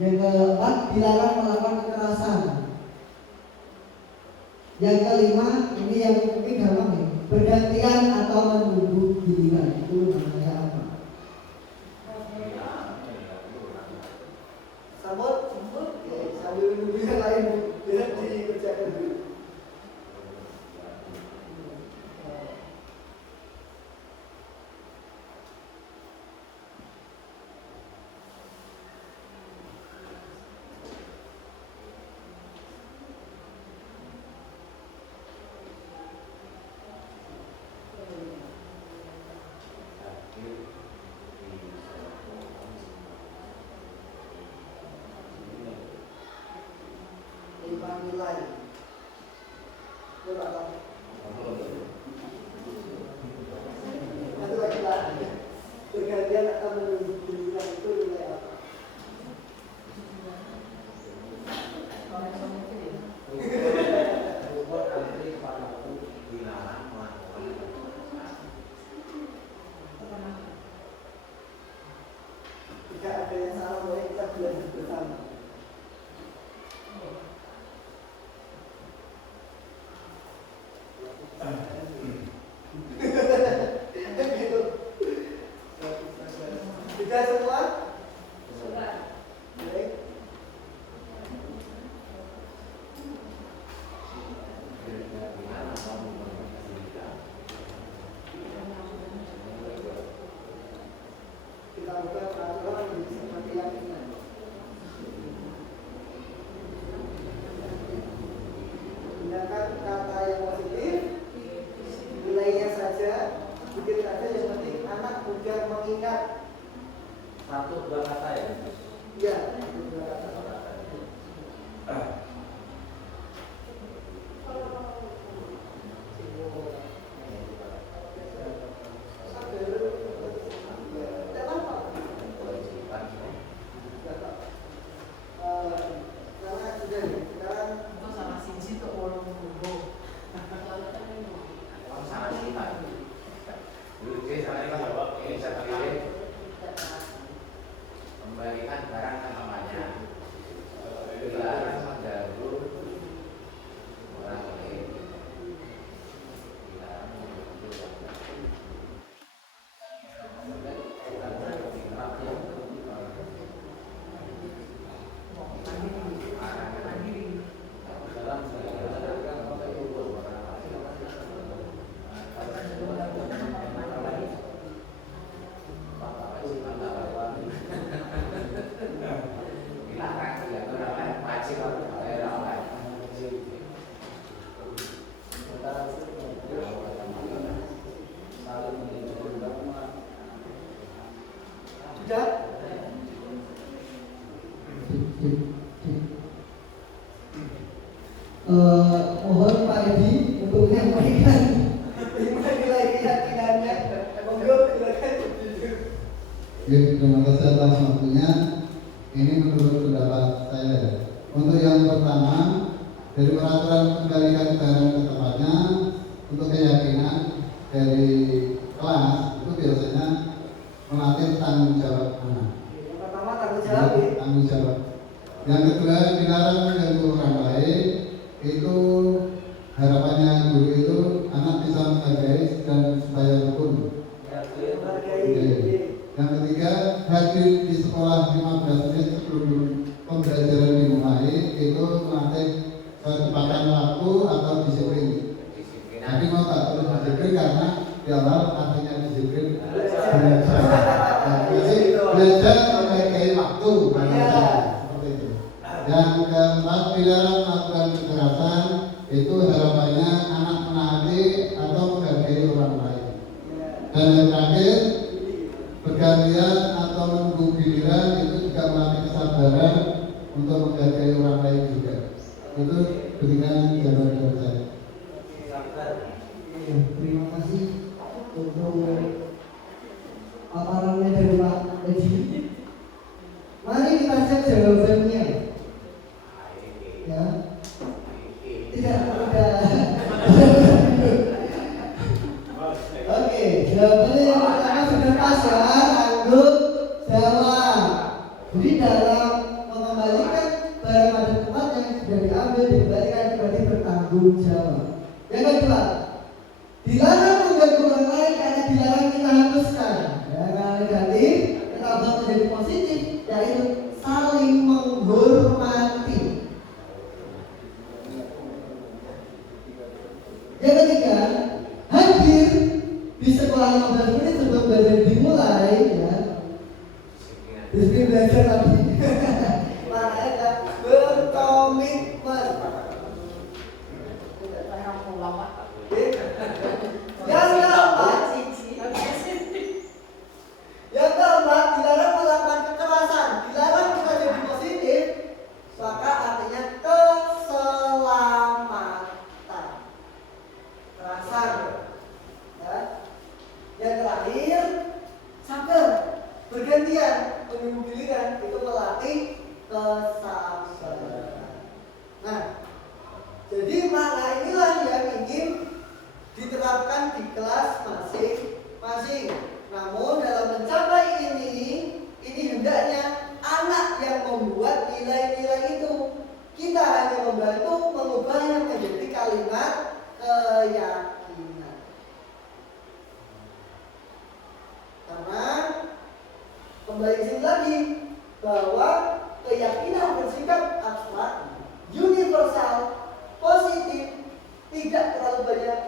Yang keempat, dilarang melakukan kekerasan. Yang kelima, ini yang mungkin gampang nih, bergantian atau menunggu giliran. Itu namanya apa? Sambut, sambil menunggu yang lain biar dikerjakan dulu. Nilai berapa? Satu lagi bergantian atau menunggu giliran itu nilai apa? Jika ada yang salah, boleh kita belajar bersama. Gitu. Sudah semua? Sudah. Baik. Kita buka peraturan seperti yang ini. Gunakan kata yang positif, nilainya saja, bikin saja yang penting anak mudah mengingat. 1-2 kata ya? Iya, 1-2 kata. Memberikan barang ke namanya, dilarang mengganggu orang lain, dilarang mengganggu orang lain. Sudah? Mohon Pak Edi untuk menyampaikan 5 nilai keyakinannya. Monggo silakan. Terima kasih atas waktunya. Ini menurut pendapat saya. Untuk yang pertama, dari peraturan kembalikan barang ke tempatnya, untuk keyakinan dari kelas itu biasanya melatih tanggung jawab anak. Yang pertama tanggung jawab. Tanggung jawab. Yang kedua, dilarang mengganggu orang lain. Itu harapannya guru itu anak bisa menghargai dan supaya rukun. Yang ketiga, hadir di sekolah 15 menit sebelum pembelajaran dimulai itu melatih ketepatan waktu atau disiplin. Tapi mau tak terus disiplin karena di awal artinya disiplin belajar menghargai waktu. Seperti itu. Yang keempat, dilarang melakukan kekerasan. Itu harapannya anak menaati atau menghargai orang lain. Dan yang terakhir, bergantian atau menunggu giliran itu juga melatih kesabaran untuk menghargai orang lain juga. Itu dengan jawaban saya. Terima kasih untuk paparannya dari Pak Edi. Mari kita cek jawabannya. Ya. Tidak mudah. Oke, jawabannya yang pertama sudah pas ya, Anggun jawab. Jadi dalam tanggung jawab. Yang kedua, dilarang mengganggu orang lain karena dilarang kita hapuskan. Yang negatif, kita ubah menjadi positif, yaitu saling menghormati. Yang ketiga, hadir di sekolah 15 menit sebelum belajar dimulai, ya. Disiplin belajar tadi. Makanya berkomitmen. Yang keempat, dilarang melakukan kekerasan. Dilarang kita jadi positif, maka artinya keselamatan. Kekerasan, ya. Yang terakhir, sabar, bergantian, menunggu giliran, itu melatih kesabaran. Nah, jadi makna inilah yang ingin diterapkan di kelas masing-masing. Namun dalam mencapai ini hendaknya anak yang membuat nilai-nilai itu. Kita hanya membantu mengubahnya menjadi kalimat keyakinan. Karena kembali ke sini lagi bahwa keyakinan bersifat abstrak, universal, positif, tidak terlalu banyak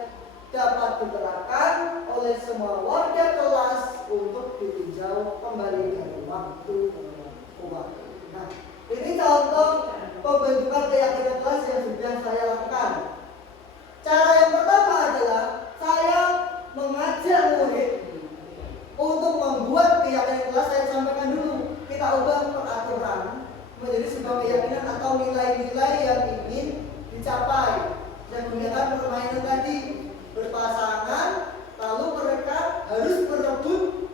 dapat diterapkan oleh semua warga kelas untuk ditinjau kembali dari waktu ke waktu. Nah, ini contoh pembentukan keyakinan kelas yang sudah saya lakukan. Cara yang pertama adalah saya mengajak murid untuk membuat keyakinan kelas. Saya sampaikan dulu, kita ubah peraturan menjadi sebuah keyakinan atau nilai-nilai yang ingin dicapai. Dan gunakan permainan tadi, berpasangan, lalu mereka harus berebut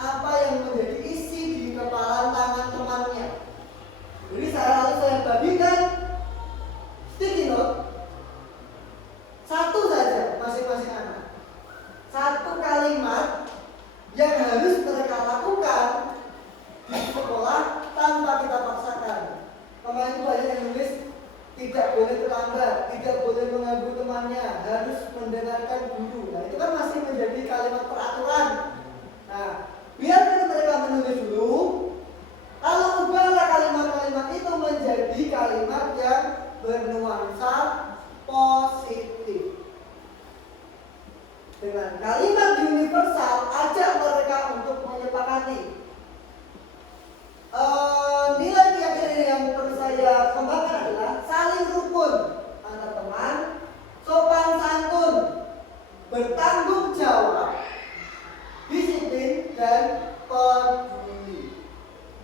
apa yang menjadi isi di kepalan tangan temannya. Jadi saya bagikan sticky note, satu saja masing-masing anak, satu kalimat yang harus mereka lakukan di sekolah tanpa kita paksakan. Kemarin itu banyak yang nulis tidak boleh terlambat, tidak boleh mengganggu temannya, harus mendengarkan guru. Nah, itu kan masih menjadi kalimat peraturan. Nah, biarkan mereka menulis dulu, lalu ubahlah kalimat-kalimat itu menjadi kalimat yang bernuansa positif. Dengan kalimat universal, ajak mereka untuk menyepakati. Nilai keyakinan yang perlu saya kembangkan adalah saling rukun antar teman, sopan santun, bertanggung jawab, disiplin, dan peduli.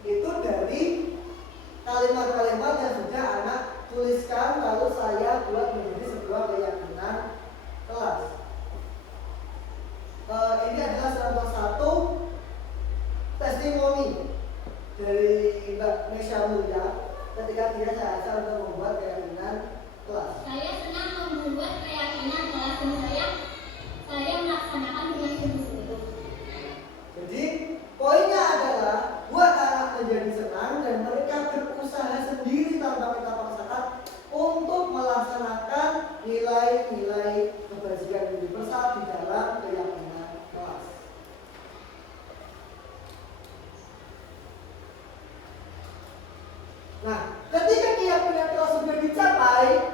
Itu dari kalimat-kalimat yang sudah anak tuliskan lalu saya buat menjadi sebuah keyakinan kelas. Ini adalah salah satu testimoni dari Mbak Mesya Mulya ketika dia saya ajak untuk membuat keyakinan kelas. Saya senang membuat keyakinan kelas dan saya melaksanakan dengan sungguh-sungguh. Jadi poinnya adalah buat anak menjadi senang dan mereka berusaha sendiri tanpa kita paksakan untuk melaksanakan nilai-nilai kebajikan universal di dalam keyakinan kelas. Nah, ketika keyakinan kelas sudah dicapai,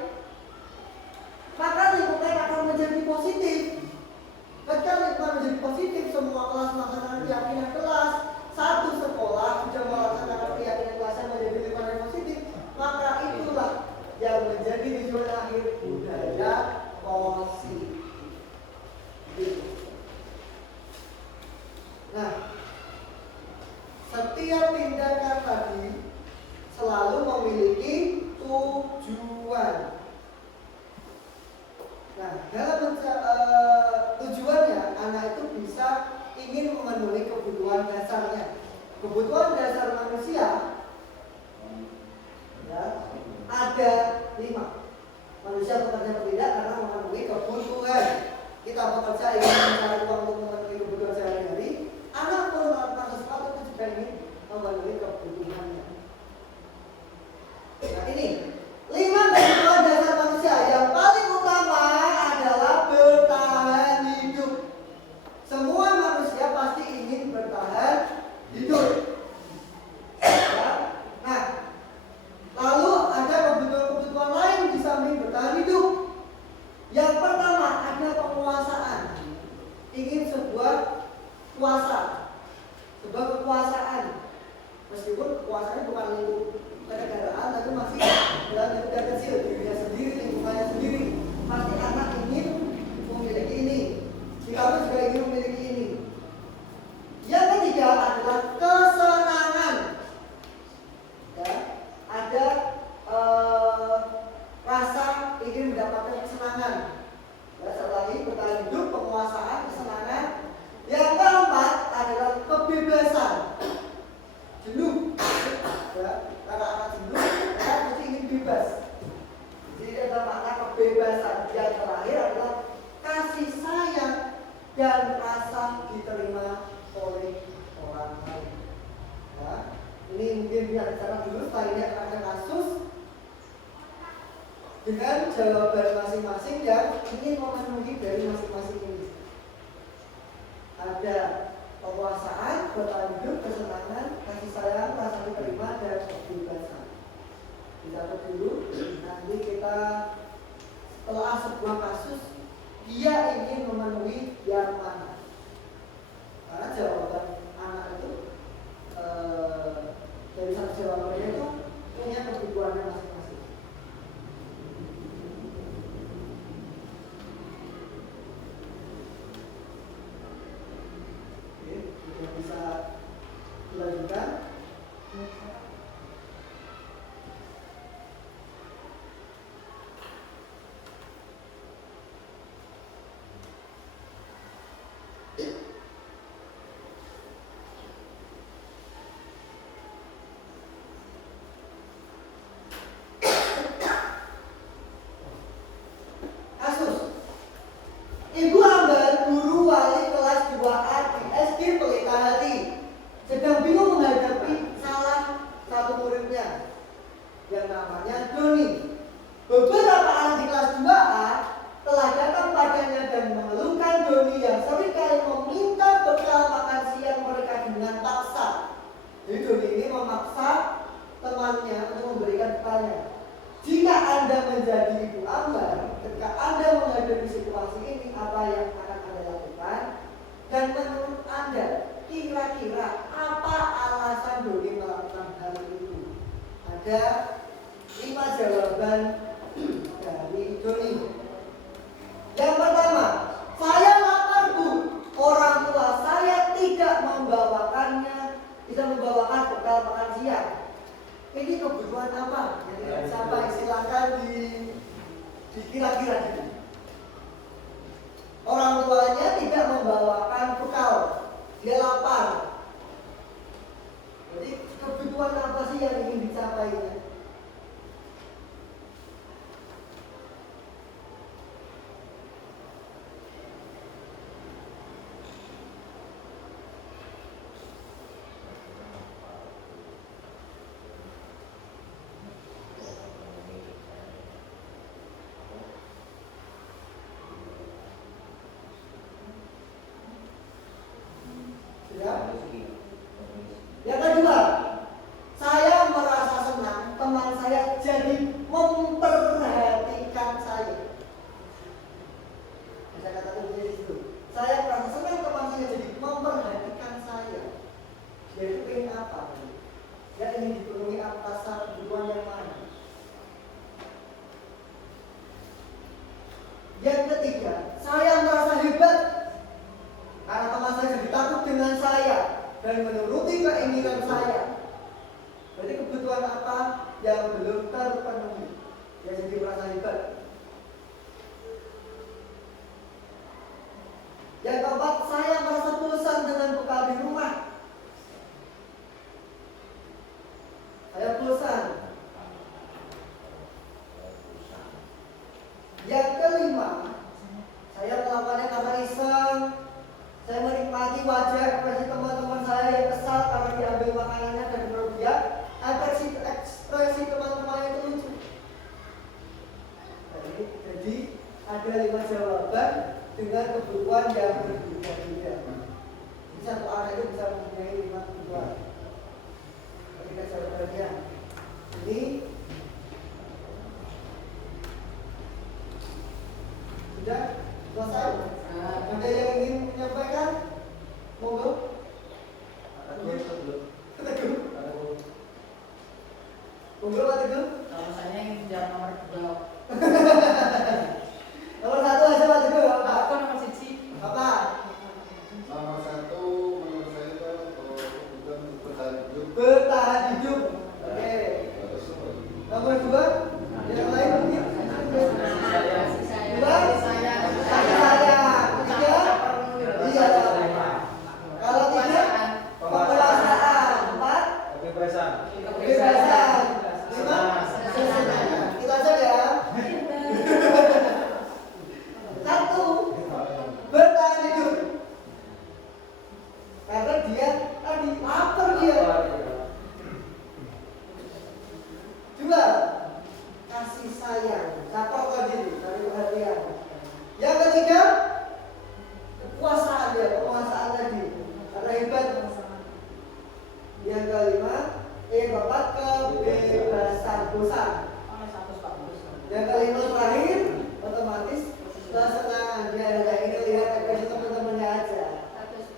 maka lingkungan akan menjadi positif. Ketika lingkungan menjadi positif, semua kelas melaksanakan keyakinan kelas, satu sekolah sudah melaksanakan keyakinan kelasnya menjadi lingkungan yang positif, maka itulah yang menjadi tujuan akhir budaya positif. Nah, setiap tindakan tadi selalu memiliki tujuan. Nah, dalam tujuannya anak itu bisa ingin memenuhi kebutuhan dasarnya. Kebutuhan dasar manusia ya, ada 5. Manusia bekerja tidak karena memenuhi kebutuhan. Kita bekerja ingin mencari uang untuk memenuhi kebutuhan sehari-hari. Anak pun melakukan sesuatu itu juga ingin memenuhi kebutuhannya. Nah, ini 5 kebutuhan dasar manusia yang paling utama dari kecil, dirinya sendiri, lingkungannya sendiri. Pasti anak ingin memiliki ini. Si kamu juga ingin memiliki ini. Yang ketiga adalah kesenangan. Ya, ada rasa ingin mendapatkan kesenangan. Ya, satu lagi bertahan hidup, penguasaan, kesenangan. Yang keempat adalah kebebasan. Jenuh. Ya, karena anak jenuh, mereka mesti ingin bebas. Jadi ada makna kebebasan. Yang terakhir adalah kasih sayang dan rasa diterima oleh orang lain. Ya, ini mungkin biar bicara dulu, setelah ini akan ada kasus dengan jawaban masing-masing yang ingin memenuhi dari masing-masing ini. Ada penguasaan, bertahan hidup, kesenangan, kasih sayang, rasa diterima, dan kebebasan. Dicatat dulu, nanti kita setelah sebuah kasus dia ingin memenuhi yang mana. Karena jawaban anak itu dari satu jawabannya itu punya kebutuhannya masing-masing. Oke, sudah bisa dilanjutkan. Kasus Ibu Ambar, guru wali kelas 2A di SD Pelita Hati, sedang bingung menghadapi salah satu muridnya yang namanya Doni. Beberapa anak di kelas 2A telah datang padanya dan mengeluhkan Doni yang seringkali meminta bekal makan siang mereka dengan paksa. Jadi Doni ini memaksa temannya untuk memberikan bekalnya. Jika Anda menjadi Ibu Ambar, ketika Anda menghadapi situasi ini, apa yang akan Anda lakukan? Dan menurut Anda, kira-kira apa alasan Doni melakukan hal itu? Ada 5 jawaban dari Doni. Yang pertama, saya lapar Bu, orang tua saya tidak membawakan bekal makan siang. Ini kebutuhan apa? Jadi siapa silakan dikira-kira gitu. Orang tuanya tidak membawakan bekal, dia lapar. Jadi kebutuhan apa sih yang ingin dicapainya? Yang kedua, saya merasa senang teman saya jadi memperhatikan saya. Saya katakan di situ. Saya merasa senang teman saya jadi memperhatikan saya. Dia itu ingin apa? Dia ingin dipenuhi atas kebutuhan yang mana? Yang ketiga, saya merasa hebat karena teman saya jadi takut dengan saya dan menuruti keinginan saya. Jadi kebutuhan apa yang belum terpenuhi? Dia jadi merasa hebat. Yang keempat, saya merasa bosan dengan bekal di rumah. Saya bosan. Yang kelima, saya melakukannya karena iseng. Saya menikmati wajah ekspresi teman-teman saya yang kesal karena diambil makanannya dan menurut dia ekspresi teman-temannya itu lucu. Jadi ada 5 jawaban dengan kebutuhan yang berbeda-beda. Jadi satu anak itu bisa mempunyai 5 kebutuhan. Ketika jawabannya ini sudah selesai. Ada yang ingin menyampaikan? Monggo. Teguh. Monggo Pak Teguh. Kalau saya yang jawab nomor 2. Nomor 1 aja Pak Teguh. Aku nomor 1. Apa? Nomor 1 menurut saya itu kebutuhan untuk bertahan hidup. Bertahan hidup. Oke. Nomor 2, yang lain mungkin. Kasih sayang. 2, kasih sayang. 3, iya. Kalau 3, penguasaan. 4, Kebebasan. kebebasan. 5, kesenangan. Itu aja ya. 1, bertahan hidup. Karena dia tadi lapar dia. 2, kasih sayang. Cakap diri, cari perhatian. Yang ketiga, kekuasaan dia, penguasaan tadi. Karena hebat. Yang kelima, yang keempat, kebebasan bosan. Yang kelima terakhir, otomatis kesenangan. Dia hanya ingin lihat ekspresi teman-temannya aja.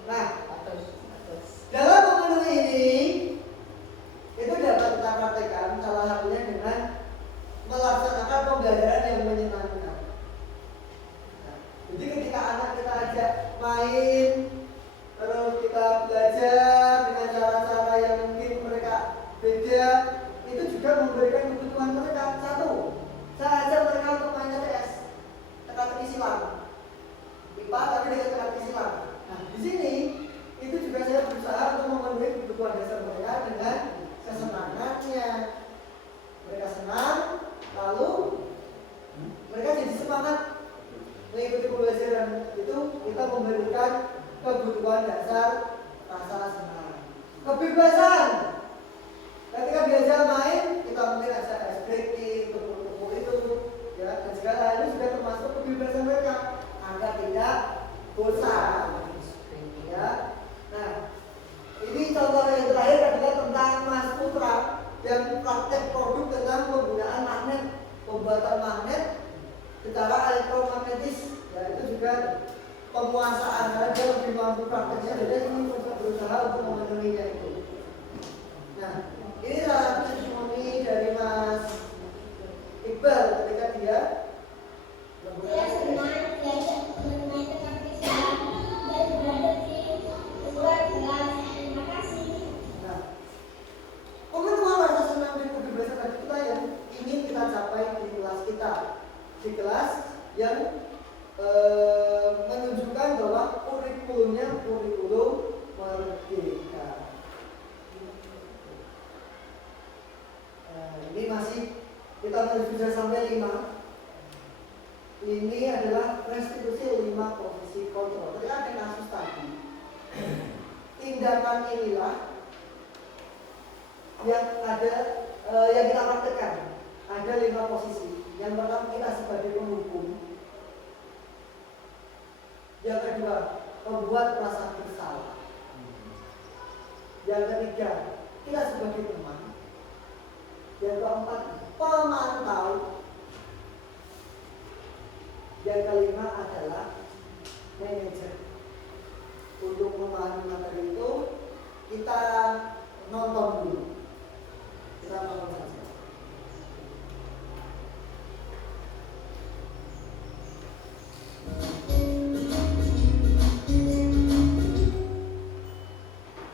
Nah, dalam memenuhi ini, itu dapat kita praktekkan salah satunya dengan melaksanakan pembelajaran yang menyenangkan. Nah, jadi ketika anak kita ajak main, terus kita belajar dengan cara-cara yang mungkin mereka beda, itu juga memberikan kebutuhan mereka. 1, saya ajak mereka untuk main TTS, teka-teki silang, IPA tapi dengan teka-teki silang. Nah, di sini itu juga saya berusaha untuk memenuhi kebutuhan dasar mereka dengan kesenangannya. Mereka senang, lalu mereka jadi semangat mengikuti pembelajaran. Itu kita memberikan kebutuhan dasar rasa senang. Kebebasan. Ketika diajak main, kita mungkin ajak ice breaking, tepuk-tepuk itu, ya, dan segala hal itu juga termasuk kebebasan mereka agar tidak bosan. Ya. Nah, ini contoh yang terakhir adalah tentang Mas Putra yang praktek produk tentang penggunaan magnet, pembuatan magnet secara elektromagnetis. Ya, itu juga penguasaan karena dia lebih mampu prakteknya, jadi ini berusaha untuk memenuhinya itu. Nah, ini salah satu testimoni dari Mas Iqbal ketika dia Saya senang diajak bermain teka-teki silang dan berada di luar kelas. Terima kasih. Nah, teman-teman rasa senang dan kebebasan tadi kita yang ingin kita capai di kelas kita, di kelas yang menunjukkan bahwa kurikulumnya kurikulum merdeka. Ini masih kita sudah sampai 5. Ini adalah restitusi 5 posisi kontrol. Tadi ada kasus tadi. Tindakan inilah yang ada yang kita praktekkan. Ada 5 posisi. Yang pertama kita sebagai penghukum. Yang kedua, membuat perasaan bersalah. Yang ketiga, kita sebagai teman. Yang keempat, pemantau. Yang kelima adalah manajer. Untuk memahami materi itu, kita nonton dulu. Kita nonton saja.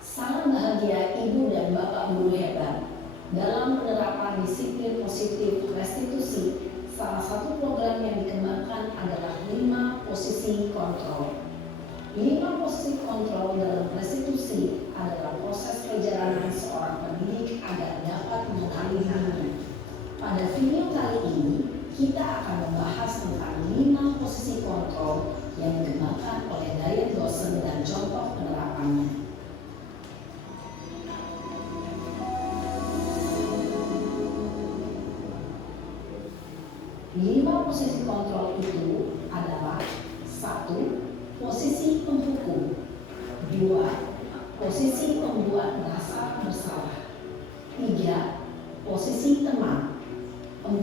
Salam bahagia Ibu dan Bapak Guru hebat. Dalam penerapan disiplin positif restitusi, salah satu program yang dikembangkan adalah 5 posisi kontrol. 5 posisi kontrol dalam restitusi adalah proses perjalanan seorang pendidik agar dapat mengenali dirinya. Pada video kali ini, kita akan membahas tentang 5 posisi kontrol yang dikembangkan oleh gaya dosen dan contoh penerapannya. 5 posisi kontrol itu adalah 1. Posisi penghukum, 2. Posisi pembuat merasa bersalah, 3. Posisi teman, 4.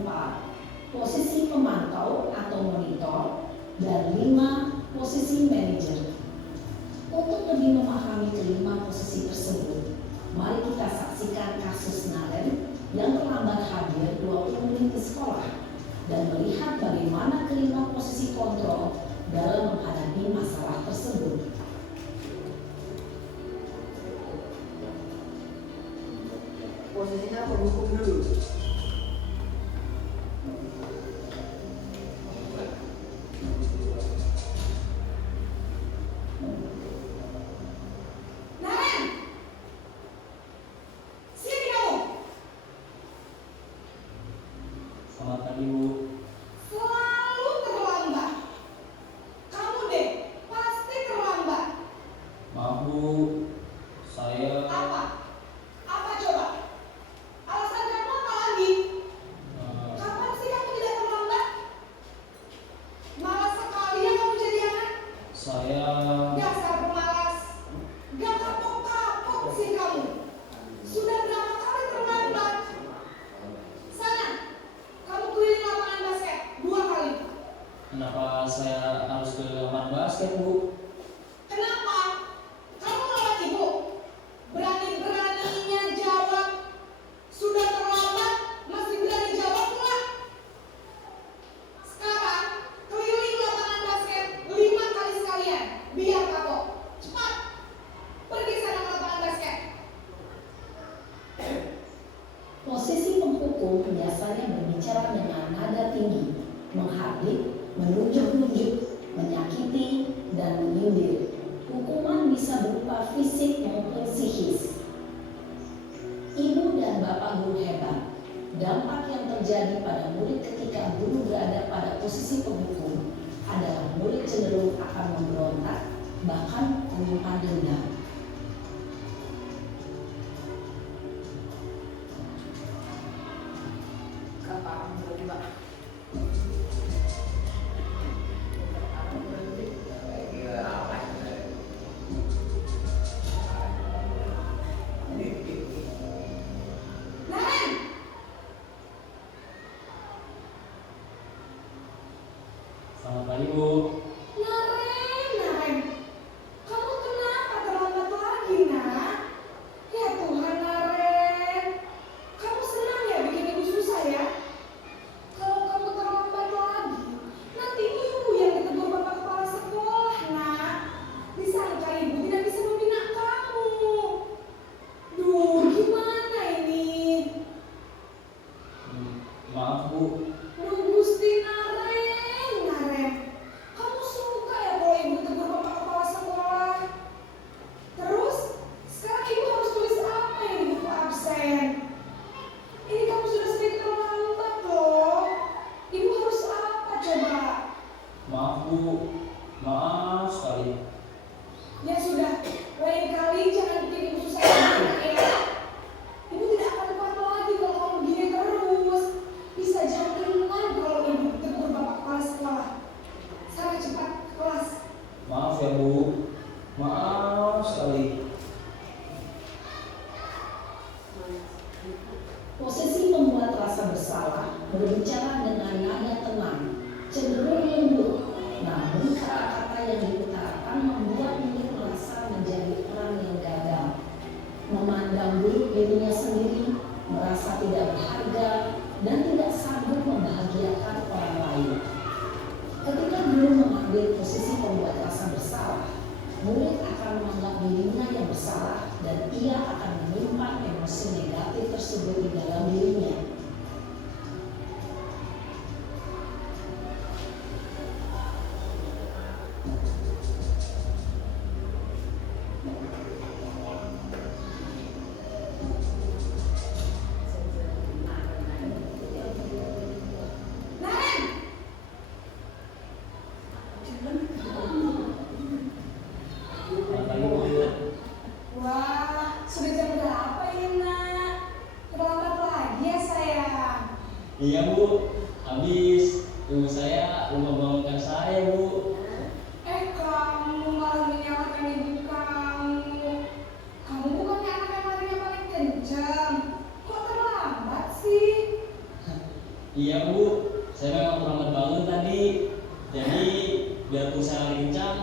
Posisi pemantau atau monitor, dan 5. Posisi manajer. Untuk lebih memahami kelima posisi tersebut, mari kita saksikan kasus Naren yang terlambat hadir 20 menit di sekolah dan melihat bagaimana kelima posisi kontrol dalam menghadapi masalah tersebut. Posisinya penghukum dulu. Selamat pagi, Bu. Selalu terlambat. Kamu deh, pasti terlambat. Maaf, Bu. Saya Apa? Apa coba? Alasan kamu apa lagi? Kapan sih kamu tidak terlambat? Malas sekali ya kamu jadi anak. saya Dasar pemalas. Gak kapok-kapok sih kamu. Sudah berapa kali terlambat? Sana, kamu keliling lapangan basket 2 kali. kenapa saya harus ke lapangan basket, Bu? Kenapa? Kamu nolak ibu? Berani-beraninya jawab. Sudah terlambat, masih berani jawab pula. Sekarang, keliling lapangan basket 5 kali sekalian. Biar kapok. Cepat. Pergi sana ke lapangan basket. Posisi penghukum biasanya berbicara dengan nada tinggi, menghardik, menunjuk-nunjuk, menyakiti, dan menyindir. Hukuman bisa berupa fisik maupun psikis. Ibu dan bapak guru hebat. Dampak yang terjadi pada murid ketika guru berada pada posisi penghukum adalah murid cenderung akan memberontak, bahkan menyimpan dendam. Kapan berarti, Pak? Kapan berarti? Naren! Selamat pagi, Bu. Naren! Kamu kenapa terlambat lagi, nak? Ya Tuhan, Naren. Kamu senang ya bikin ibu susah ya? Kalau kamu terlambat lagi, nanti ibu yang ditegur bapak kepala sekolah, nak. Disangka ibu tidak bisa membina kamu. Duh, gimana ini? Maaf, Bu. Duh, Gusti Naren. Kamu suka ya kalau ibu tegur bapak kepala sekolah? Terus, sekarang ibu harus tulis apa yang di buku absen? Ini kamu sudah sering terlambat loh. Ibu harus apa coba? Maaf, Bu. Maaf sekali. Ya sudah, lain kali jangan bikin ibu susah lagi ya. Ibu tidak akan kuat lagi kalau kamu begini terus. Bisa jangan kalau ibu tegur bapak kepala sekolah. Sana cepat ke kelas. Maaf ya, Bu. Maaf sekali. Posisi membuat rasa bersalah berbicara dengan nada tenang, cenderung lembut, namun kata-kata yang diutarakan membuat murid merasa menjadi orang yang gagal, memandang buruk dirinya sendiri, merasa tidak berharga, dan tidak sanggup membahagiakan orang lain. Ketika guru mengambil posisi pembuat rasa bersalah, murid akan menganggap dirinya yang bersalah dan ia akan menyimpan emosi negatif tersebut di dalam dirinya. Naren! Selamat pagi, Bu. Wah, sudah jam berapa ini, nak? Terlambat lagi ya, sayang? Iya, Bu. Habis ibu saya lupa bangunkan saya, Bu. Kamu malah menyalahkan ibu kamu. Kamu bukannya anak yang larinya paling kencang. Kok terlambat sih? Iya, Bu. Saya memang terlambat bangun tadi. Jadi biarpun saya lari kencang,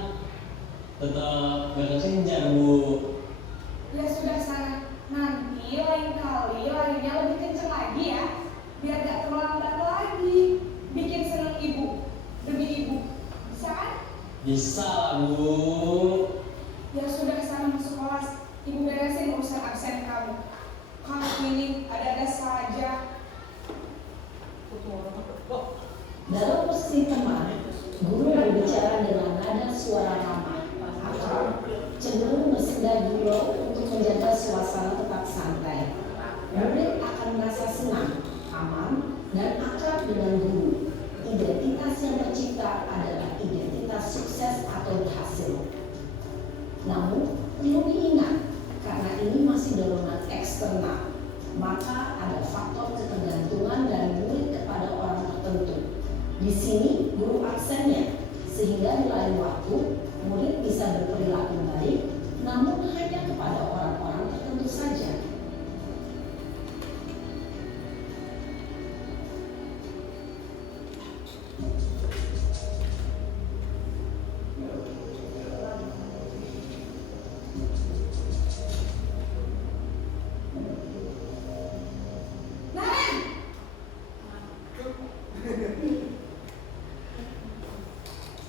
tetap gak kesenjar, Bu. Ya sudah sana. Nanti lain kali larinya lebih kencang lagi ya, biar gak terlambat lagi. Bikin seneng ibu, demi ibu. Bisa kan? Bisa lah, Bu. Ya sudah, sana masuk kelas. Ibu beresin urusan absen kamu. Kamu ini ada-ada saja. Dalam posisi teman, guru berbicara dengan nada suara ramah, akrab, cenderung bersenda gurau untuk menjaga suasana tetap santai. Murid akan merasa senang, aman, dan akrab dengan guru. Identitas yang tercipta adalah identitas sukses atau berhasil. Namun, perlu diingat, karena ini masih dorongan eksternal, maka ada faktor ketergantungan dari murid kepada orang tertentu. Di sini guru absennya, sehingga di lain waktu murid bisa berperilaku baik, namun hanya kepada orang-orang tertentu saja.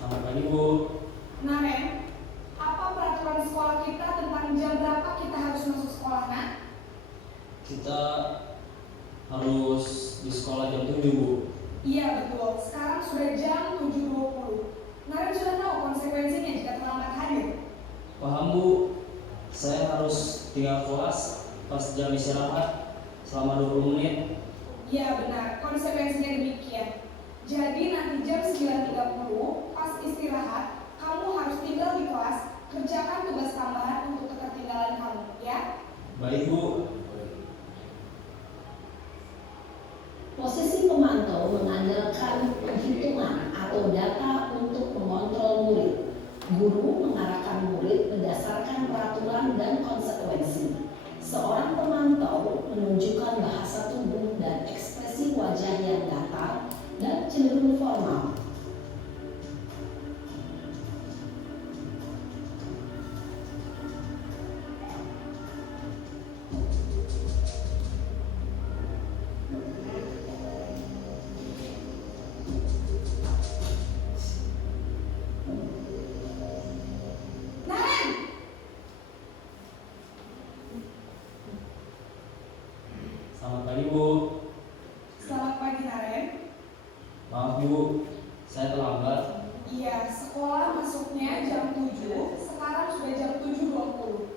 Selamat pagi, Bu. Nah, Ren, apa peraturan sekolah kita tentang jam berapa kita harus masuk sekolah, Nak? Kita harus di sekolah jam 7, Bu. Iya, betul. Sekarang sudah jam 7.20. Naren sudah tahu konsekuensinya jika terlambat hadir. Paham, Bu. Saya harus tinggal kelas pas jam istirahat selama 20 menit. Iya, benar. Konsekuensinya demikian. Jadi nanti jam 9.30 pas istirahat, kamu harus tinggal di kelas, kerjakan tugas tambahan untuk ketertinggalan kamu, ya? Baik, Bu. Posisi pemantau mengandalkan penghitungan atau data untuk mengontrol murid. Guru mengarahkan murid berdasarkan peraturan dan konsekuensi. Seorang pemantau menunjukkan bahasa tubuh dan ekspresi wajah yang datar dan cenderung formal. Selamat pagi, Bu. Selamat pagi, Naren. Maaf, Bu. Saya terlambat. Iya, sekolah masuknya jam 7, sekarang sudah jam 7.20.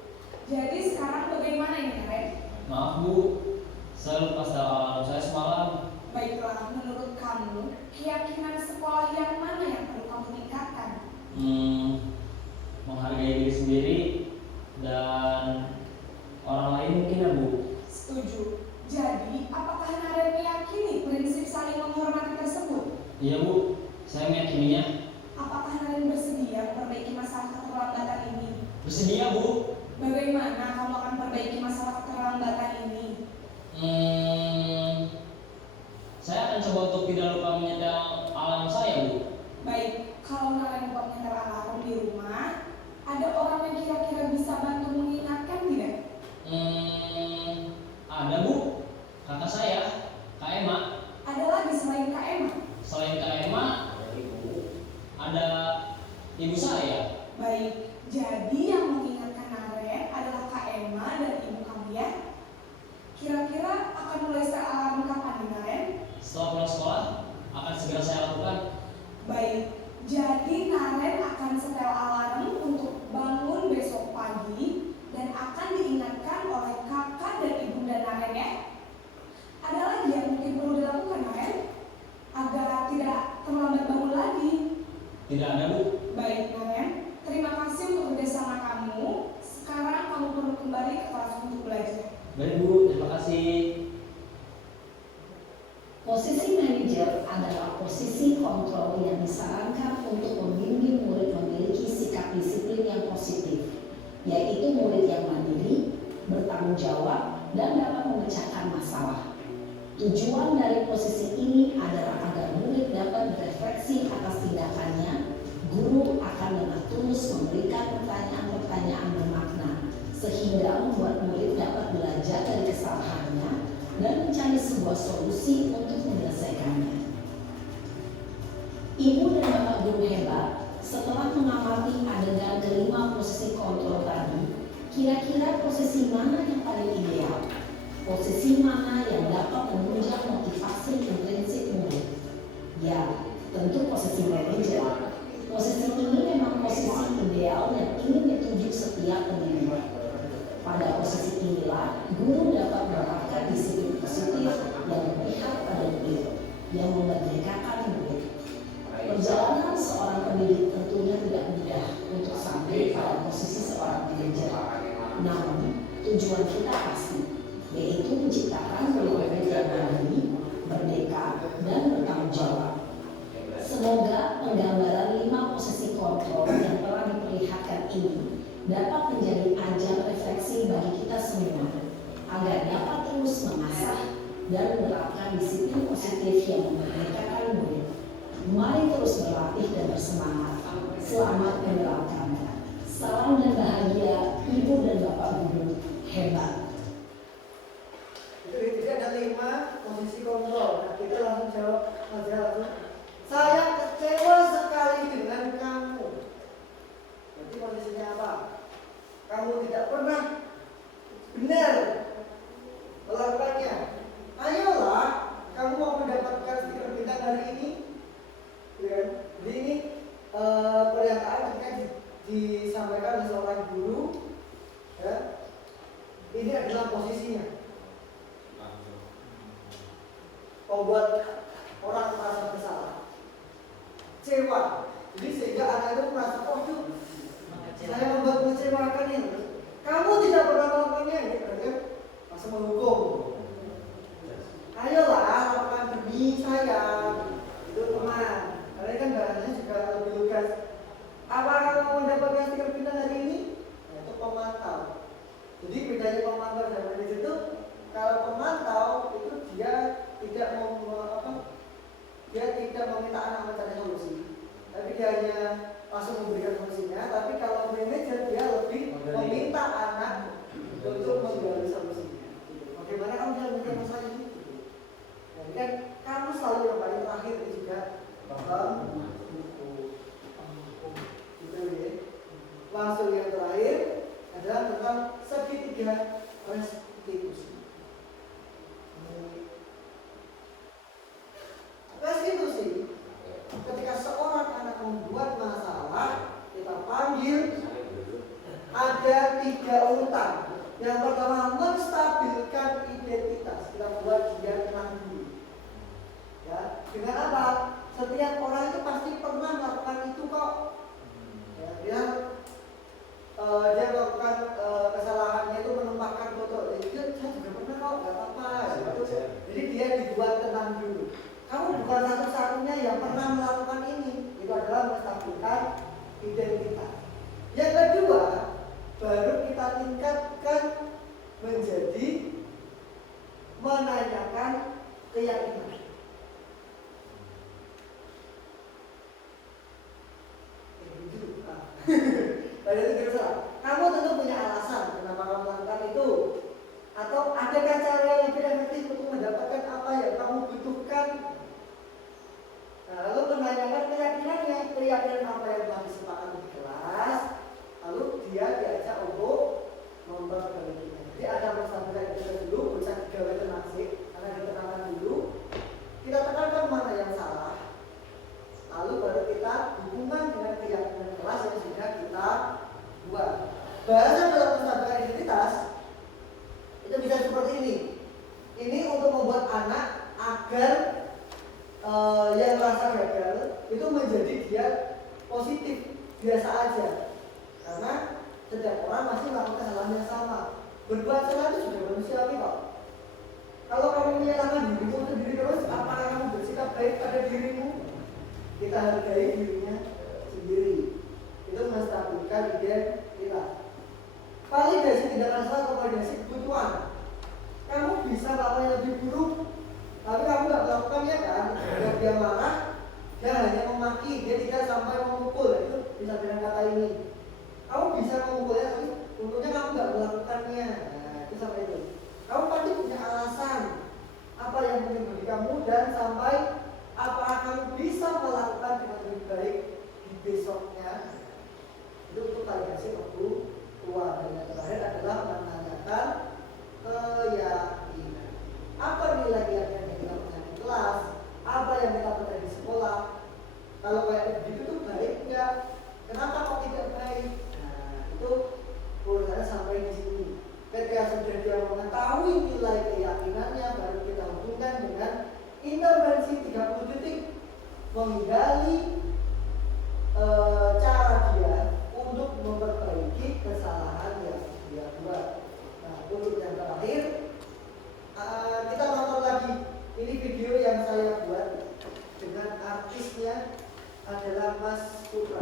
Jadi sekarang bagaimana ini, Naren? Maaf, Bu. Saya lupa setel alarm saya semalam. Baiklah, menurut kamu, keyakinan sekolah yang mana yang perlu kamu tingkatkan? Menghargai diri sendiri dan orang lain mungkin, ya, Bu. Setuju. Jadi, apakah Naren meyakini prinsip saling menghormati tersebut? Iya, Bu. Saya meyakininya. Apakah Naren bersedia memperbaiki masalah keterlambatan ini? Bersedia, Bu. Bagaimana kamu akan perbaiki masalah keterlambatan ini? Saya akan coba untuk tidak lupa menyetel alarm saya, Bu. Baik, kalau Naren lupa menyetel alarm di rumah, ada orang yang kira-kira bisa bantu mengingatkan tidak? Ada, Bu. Kakak saya, Kak Emma. Ada lagi selain Kak Emma? Selain Kak Emma, ada ibu saya. Baik, jadi yang mengingatkan Naren adalah Kak Emma dan ibu kamu, ya? Kira-kira akan mulai setel alarm kapan nih, Naren? Setelah pulang sekolah, akan segera saya lakukan. Baik, jadi Naren akan setel alarm untuk bangun besok pagi dan akan diingatkan oleh kakak dan ibunda Naren, ya? Ada lagi yang mungkin perlu dilakukan, Naren? Agar tidak terlambat bangun lagi. Tidak ada, Bu. Baik, Naren. Terima kasih untuk kerjasama kamu. Sekarang kamu perlu kembali ke kelas untuk belajar. Baik, Bu. Terima kasih. Posisi manajer adalah posisi kontrol yang disarankan untuk membimbing murid memiliki sikap disiplin yang positif, yaitu murid yang mandiri, bertanggung jawab, dan dapat memecahkan masalah. Tujuan dari posisi ini adalah agar murid dapat berefleksi atas tindakannya. Guru akan dengan tulus memberikan pertanyaan-pertanyaan bermakna, sehingga membuat murid dapat belajar dari kesalahannya dan mencari sebuah sebuah solusi untuk menyelesaikannya. Ibu dan bapak guru hebat, setelah mengamati adegan kelima posisi kontrol tadi, kira-kira posisi mana yang paling ideal? Posisi mana yang dapat menunjang motivasi intrinsik murid? Ya, tentu posisi manajer. Posisi ini memang posisi ideal yang ingin dituju setiap pendidik. Pada posisi inilah, guru dapat mendapatkan disiplin positif yang berpihak pada murid, yang memerdekakan murid. Perjalanan seorang pendidik tentunya tidak mudah untuk sampai pada posisi seorang manajer. Namun, tujuan kita pasti, yaitu menciptakan murid-murid yang mandiri, merdeka, dan bertanggung jawab. Semoga penggambaran 5 posisi kontrol yang telah diperlihatkan ini dapat menjadi ajang refleksi bagi kita semua, agar dapat terus mengasah dan menerapkan disiplin positif yang memerdekakan murid. Mari terus berlatih dan bersemangat. Selamat menerapkan. Salam dan bahagia Ibu dan Bapak Guru hebat. Jadi ada 5 posisi kontrol. Nah, kita langsung jawab aja langsung. Saya kecewa sekali dengan kamu. Jadi posisinya apa? Kamu tidak pernah benar melakukannya. Ayolah, kamu mau mendapatkan stiker bintang hari ini. Ya, jadi ini pernyataan ketika disampaikan oleh seorang guru. Ya, ini adalah posisinya. Membuat orang merasa bersalah, kecewa. Jadi sehingga anak itu merasa, oh itu saya membuat mengecewakan ini. Kamu tidak pernah melakukannya, ya, langsung menghukum. Ayolah lakukan demi saya, itu teman. Karena kan bahasanya juga lebih lugas. Apa kamu mendapatkan stiker bintang hari ini? Nah, itu pemantau. Jadi bedanya pemantau dan manajer itu, kalau pemantau itu dia tidak meminta anak mencari solusi, tapi dia hanya langsung memberikan solusinya. Tapi kalau manajer dia lebih meminta anak untuk menggali solusinya. Bagaimana kamu bisa mencari masalah ini? Jadi kan kamu selalu yang paling terakhir itu juga gitu ya. Langsung yang terakhir adalah tentang segitiga restitusi. Restitusi, ketika seorang anak membuat masalah, kita panggil, ada 3 urutan. Yang pertama, menstabilkan identitas. Kita buat dia tenang dulu. Ya, dengan apa? Setiap orang itu pasti pernah melakukan itu kok. Ya, dia melakukan kesalahannya itu menumpahkan foto. Saya juga pernah kok, nggak apa-apa. Jadi dia dibuat tenang dulu. Kamu bukan satu-satunya yang pernah melakukan ini. Itu adalah menstabilkan identitas. Yang kedua, baru kita tingkatkan menjadi menanyakan keyakinan. Pada itu terserah. Kamu tentu punya alasan kenapa kamu melakukan itu. Atau adakah cara yang lebih efektif untuk mendapatkan apa yang kamu butuhkan? Nah, lalu menanyakan keyakinannya, keyakinan apa yang telah disepakati di kelas. Lalu dia diajak untuk memperbaikinya. Jadi ada masalah kita dulu, bisa digawe tenasik, karena ditekankan dulu. Kita tekankan mana yang salah. Lalu baru kita hubungan dengan keyakinan kelas yang sudah kita buat. Bahasa dalam menstabilkan identitas itu bisa seperti ini. Ini untuk membuat anak agar yang merasa gagal itu menjadi dia positif, biasa aja. Karena setiap orang masih melakukan kesalahan yang sama. Berbuat salah itu sudah manusiawi kok. Kalau kamu menyalahkan dirimu sendiri terus, apakah kamu bersikap baik pada dirimu? Kita hargai dirinya sendiri. Itu menstabilkan identitas. Validasi tindakan salah, validasi kebutuhan. Kamu bisa melakukan yang lebih buruk, tapi kamu nggak melakukannya kan? Kalau dia marah, dia hanya memaki, dia tidak sampai memukul. Itu bisa dengan kata ini. Kamu bisa memukulnya, tapi untungnya kamu nggak melakukannya. Nah, itu sampai itu. Kamu pasti punya alasan. apa yang penting bagi kamu, dan sampai apakah kamu bisa melakukan dengan lebih baik di besoknya. Itu untuk validasi waktu tua. Dan yang terakhir adalah menanyakan keyakinan. Apa nilai-nilai yang kita punya di kelas, apa yang kita punya di sekolah. Kalau kayak begitu tuh baik nggak? Kenapa kok tidak baik? Nah, itu urusannya sampai di sini. Ketika sudah dia mengetahui nilai keyakinannya, baru kita hubungkan dengan intervensi 30 detik menggali cara dia untuk memperbaiki kesalahan yang dia buat. Nah, untuk yang terakhir kita nonton lagi. Ini video yang saya buat dengan artisnya adalah Mas Putra.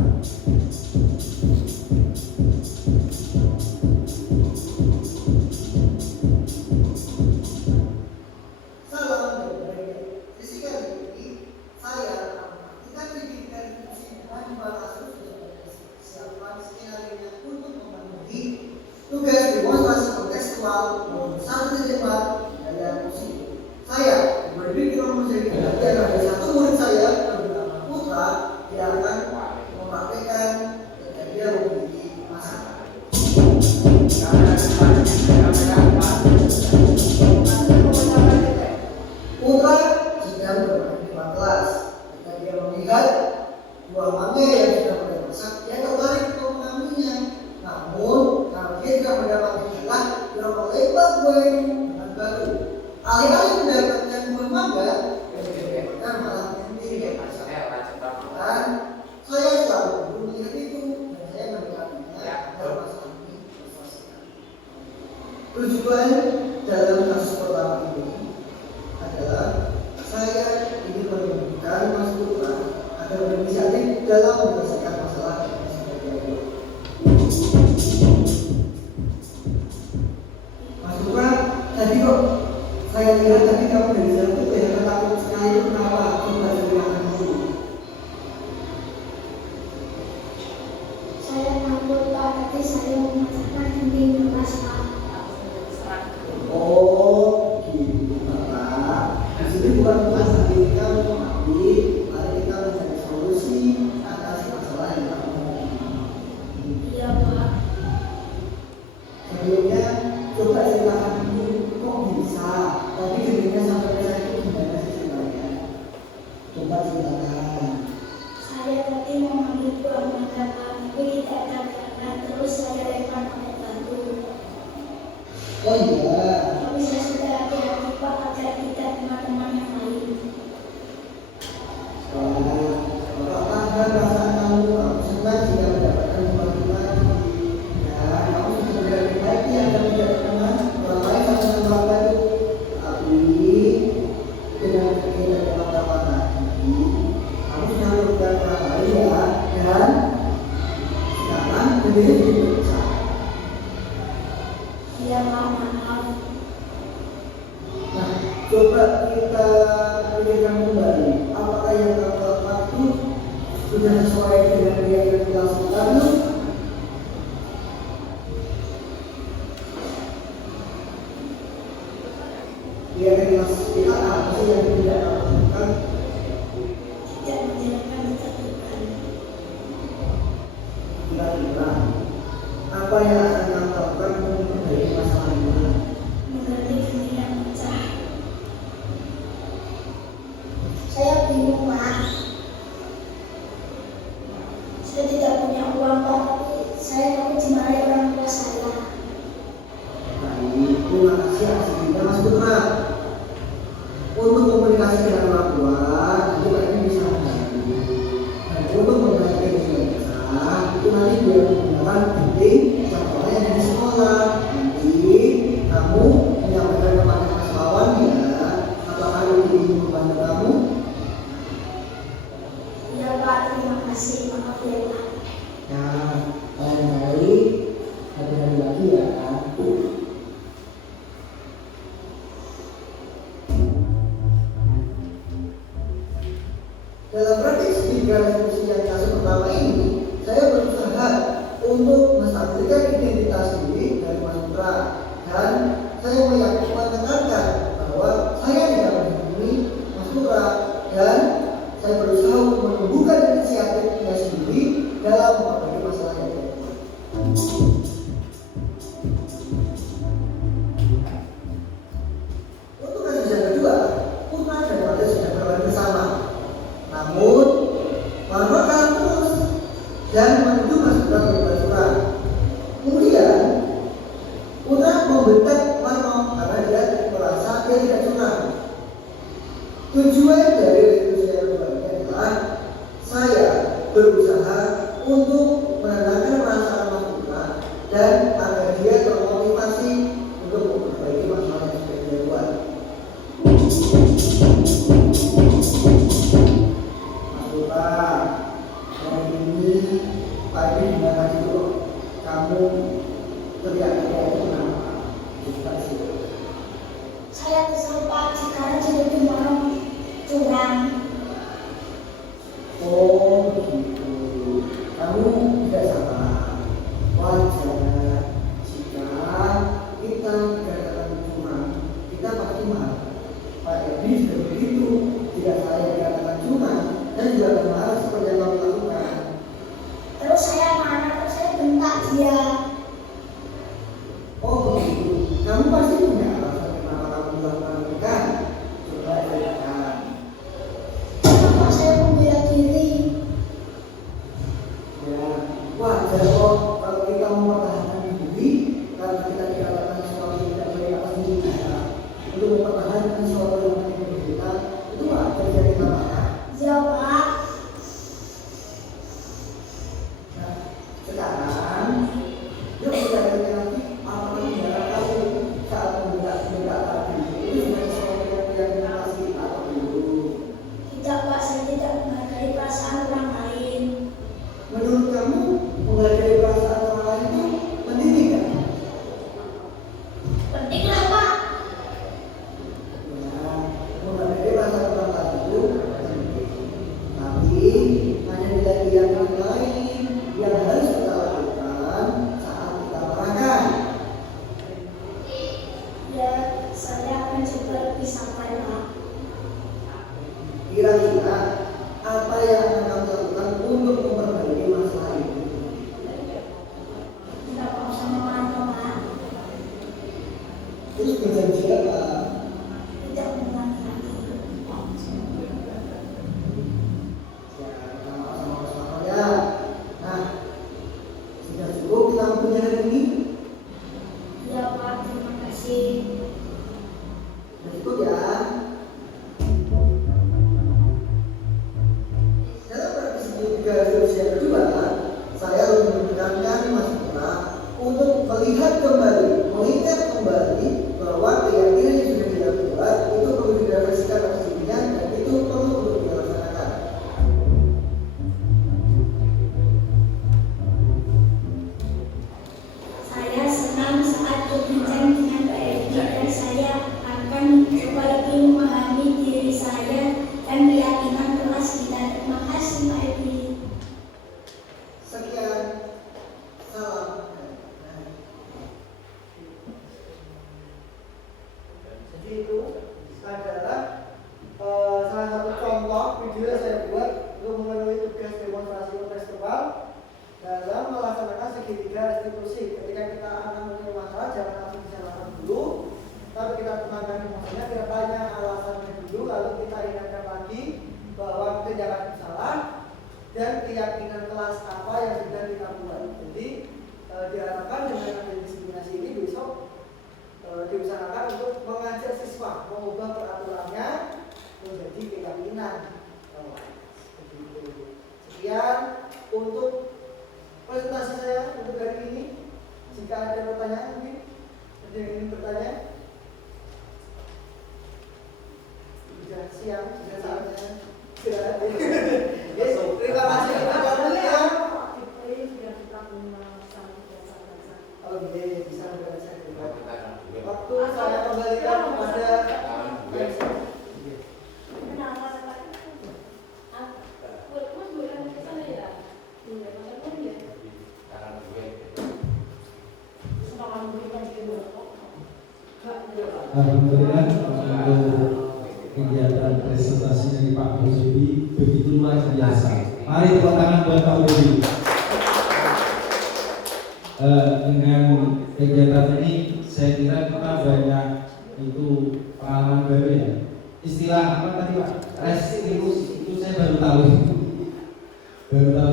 Tugas demonstrasi kontekstual nomor 1.4 daya musik. Saya berpikir menjadi dan ada satu murid saya bernama Putra yang akan mempraktikkan dan dia memiliki masalah. Putra sedang bermain di kelas dan dia melihat buah mangga yang sudah mulai masak. Dia tertarik untuk mengambilnya. Namun kalau dia tidak mendapatkan jalan, dia melempar buah itu dengan batu. Alih-alih mendapatkan buah mangga, dia malah sendiri. Dan saya selalu melihat itu dan saya mendekatinya agar masalah ini diselesaikan. Tujuan dalam kasus pertama ini adalah saya ingin menunjukkan Mas Putra agar berinisiatif dalam menyelesaikan masalah yang sudah dialami. Mas Putra, tadi kok saya lihat tadi kamu dari jauh itu ya takut sekali, itu kenapa? Coba ceritakan dulu. Saya takut Pak, tadi saya memaksakan diri kelas Pak. Oh, gitu Pak. Di sini bukan kelas tapi kamu mengerti, mari kita mencari solusi atas masalah yang kamu hadapi. Iya Pak. Sebelumnya coba ceritakan dulu kok bisa, tapi jadinya sampai saya itu gimana sih ceritanya? Coba ceritakan. Saya tadi mau ambil buah mangga Pak, tapi tidak ada jalan, terus saya lempar pakai batu. Oh iya. Tapi saya sudah hati-hati Pak agar tidak teman-teman yang lain. Kalau ada perasaan kamu senang jika mendapatkan kebaikan, dan kamu sudah lebih baik agar tidak pernah orang lain akan melakukan itu. Tapi dengan kegiatan teman-teman tadi, kamu sudah merugikan orang lain ya, dan sekarang sendiri tidak bisa. Iya Pak, maaf. Nah, coba kita pikirkan kembali, apakah yang kamu lakukan itu sudah sesuai dengan dia yang dilakukan? Dia yang kita apa sih yang tidak lakukan? Tidak menjalankan ketertiban. Kira-kira apa yang akan kamu lakukan untuk memperbaiki masalah ini? Mengganti ganti yang pecah. Saya bingung Pak. Saya tidak punya uang Pak, tapi saya takut dimarahi orang tua saya. Baik, terima kasih atas cerita Mas Putra. Untuk komunikasi dengan orang tua, itu kayaknya bisa membantu. Dan untuk membantu dengan itu nanti dia menggunakan penting contohnya di sekolah. Nanti kamu menyampaikan kepada Mas Wawan ya, apakah ini membantu kamu? Iya Pak, terima kasih. Maaf ya Pak. Ya, lain kali hati-hati lagi ya. Dalam praktik diskusi yang kasus pertama ini, saya berusaha untuk menstabilkan identitas diri dari Mas Putra, dan saya menekankan bahwa saya tidak saya berusaha untuk menumbuhkan inisiatifnya sendiri dalam memperbaiki masalah yang ada. Untuk kasus yang kedua, Putra dan Wanda sudah berlalu bersama. Namun, Marwa kalah terus dan menuduh Mas Putra berbuat curang. Kemudian, Putra membentak Marwa karena dia merasa dia tidak curang. Tujuan dari restitusi yang berbagi adalah saya berusaha untuk menenangkan perasaan Mas Putra dan agar dia termotivasi untuk memperbaiki masalah yang sudah dia buat. Mas Putra, hari ini pagi gimana dulu kamu teriak-teriak itu kenapa? Saya kesal Pak, sekarang sudah dimarahin curang. Oh begitu. Kamu tidak salah. Wajar jika kita dikatakan curang, kita pasti marah. Pak Edi sudah begitu. Jika saya dikatakan curang, dan juga akan marah seperti yang kamu lakukan. Terus saya marah, terus saya bentak dia. Oh begitu. Kamu pasti punya alasan kenapa kamu melakukan itu kan? Coba ceritakan. Kenapa saya membela diri? Ya, wajar kok kalau kita mempertahankan diri karena kita dikatakan sesuatu yang tidak boleh atas diri kita. Untuk mempertahankan sesuatu yang tidak boleh kita, itu wajar jadi apa? Ya Pak. Nah, sekarang yuk kita lihat lagi apa yang darah kamu saat membentak tadi. Itu sebenarnya sesuatu yang masih atau belum? Tidak Pak, saya tidak menghargai perasaan orang lain. Menurut kamu menghargai perasaan orang lain itu penting tidak? Pentinglah Pak. Ya, menghargai perasaan orang lain itu penting. Tapi ada nilai-nilai yang lain yang harus kita lakukan saat kita merayakan. Ya, saya akan coba lebih sabar Pak. Kira-kira apa yang akan kamu lakukan untuk memperbaiki masalah ini? Tidak mau sama Marwa Pak. Terus berjanji apa? Tidak mengulangi lagi. Ya, sama-sama ya. Nah, sudah cukup kita mempunyai hari ini. Ya Pak, terima kasih. Sudah cukup ya. Dalam praktisi juga resolusi yang kedua, saya harus menunjukkan Mas Putra untuk melihat kembali, mengingat kembali bahwa keyakinan yang sudah kita buat itu perlu direfleksikan atas dirinya dan itu perlu untuk dilaksanakan. Saya senang saat berbincang dengan Pak Edi dan saya akan coba lebih memahami diri saya dan keyakinan kelas kita. Terima kasih Pak Edi. Sekian, salam. Jadi itu adalah salah satu contoh video yang saya buat untuk memenuhi tugas demonstrasi festival dalam melaksanakan segitiga restitusi. Ketika kita akan mempunyai masalah, jangan langsung disalahkan dulu, tapi kita tenangkan emosinya, kita tanya alasannya dulu, lalu kita ingatkan lagi bahwa kita jangan salah dan keyakinan kelas apa yang sudah kita buat. Jadi diharapkan dengan adanya diskriminasi ini besok diusahakan untuk mengajak siswa mengubah peraturannya menjadi keyakinan. Sekian untuk presentasi saya untuk hari ini. Jika ada pertanyaan mungkin ada yang ingin bertanya. Sudah siang, sudah saatnya istirahat. Yes, terima kasih kepada kalian. Oke, bisa membaca. Waktu saya kembalikan kepada Alhamdulillah untuk kegiatan presentasi dari Pak Bozubi begitu luar biasa. Mari tepuk tangan buat Pak Budi. Dengan kegiatan ini saya kira kita banyak itu pengalaman baru ya. Istilah apa tadi Pak? Resilius itu saya baru tahu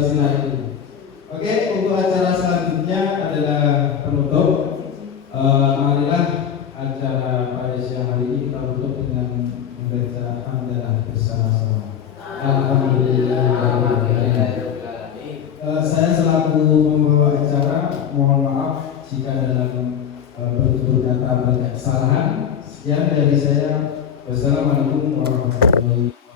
istilah itu. Oke, untuk acara selanjutnya adalah penutup. Marilah acara pada siang hari ini kita tutup dengan membaca hamdalah bersama-sama. Alhamdulillah. Saya selaku pembawa acara mohon maaf jika dalam bertutur kata banyak kesalahan. Sekian dari saya. Wassalamualaikum warahmatullahi wabarakatuh.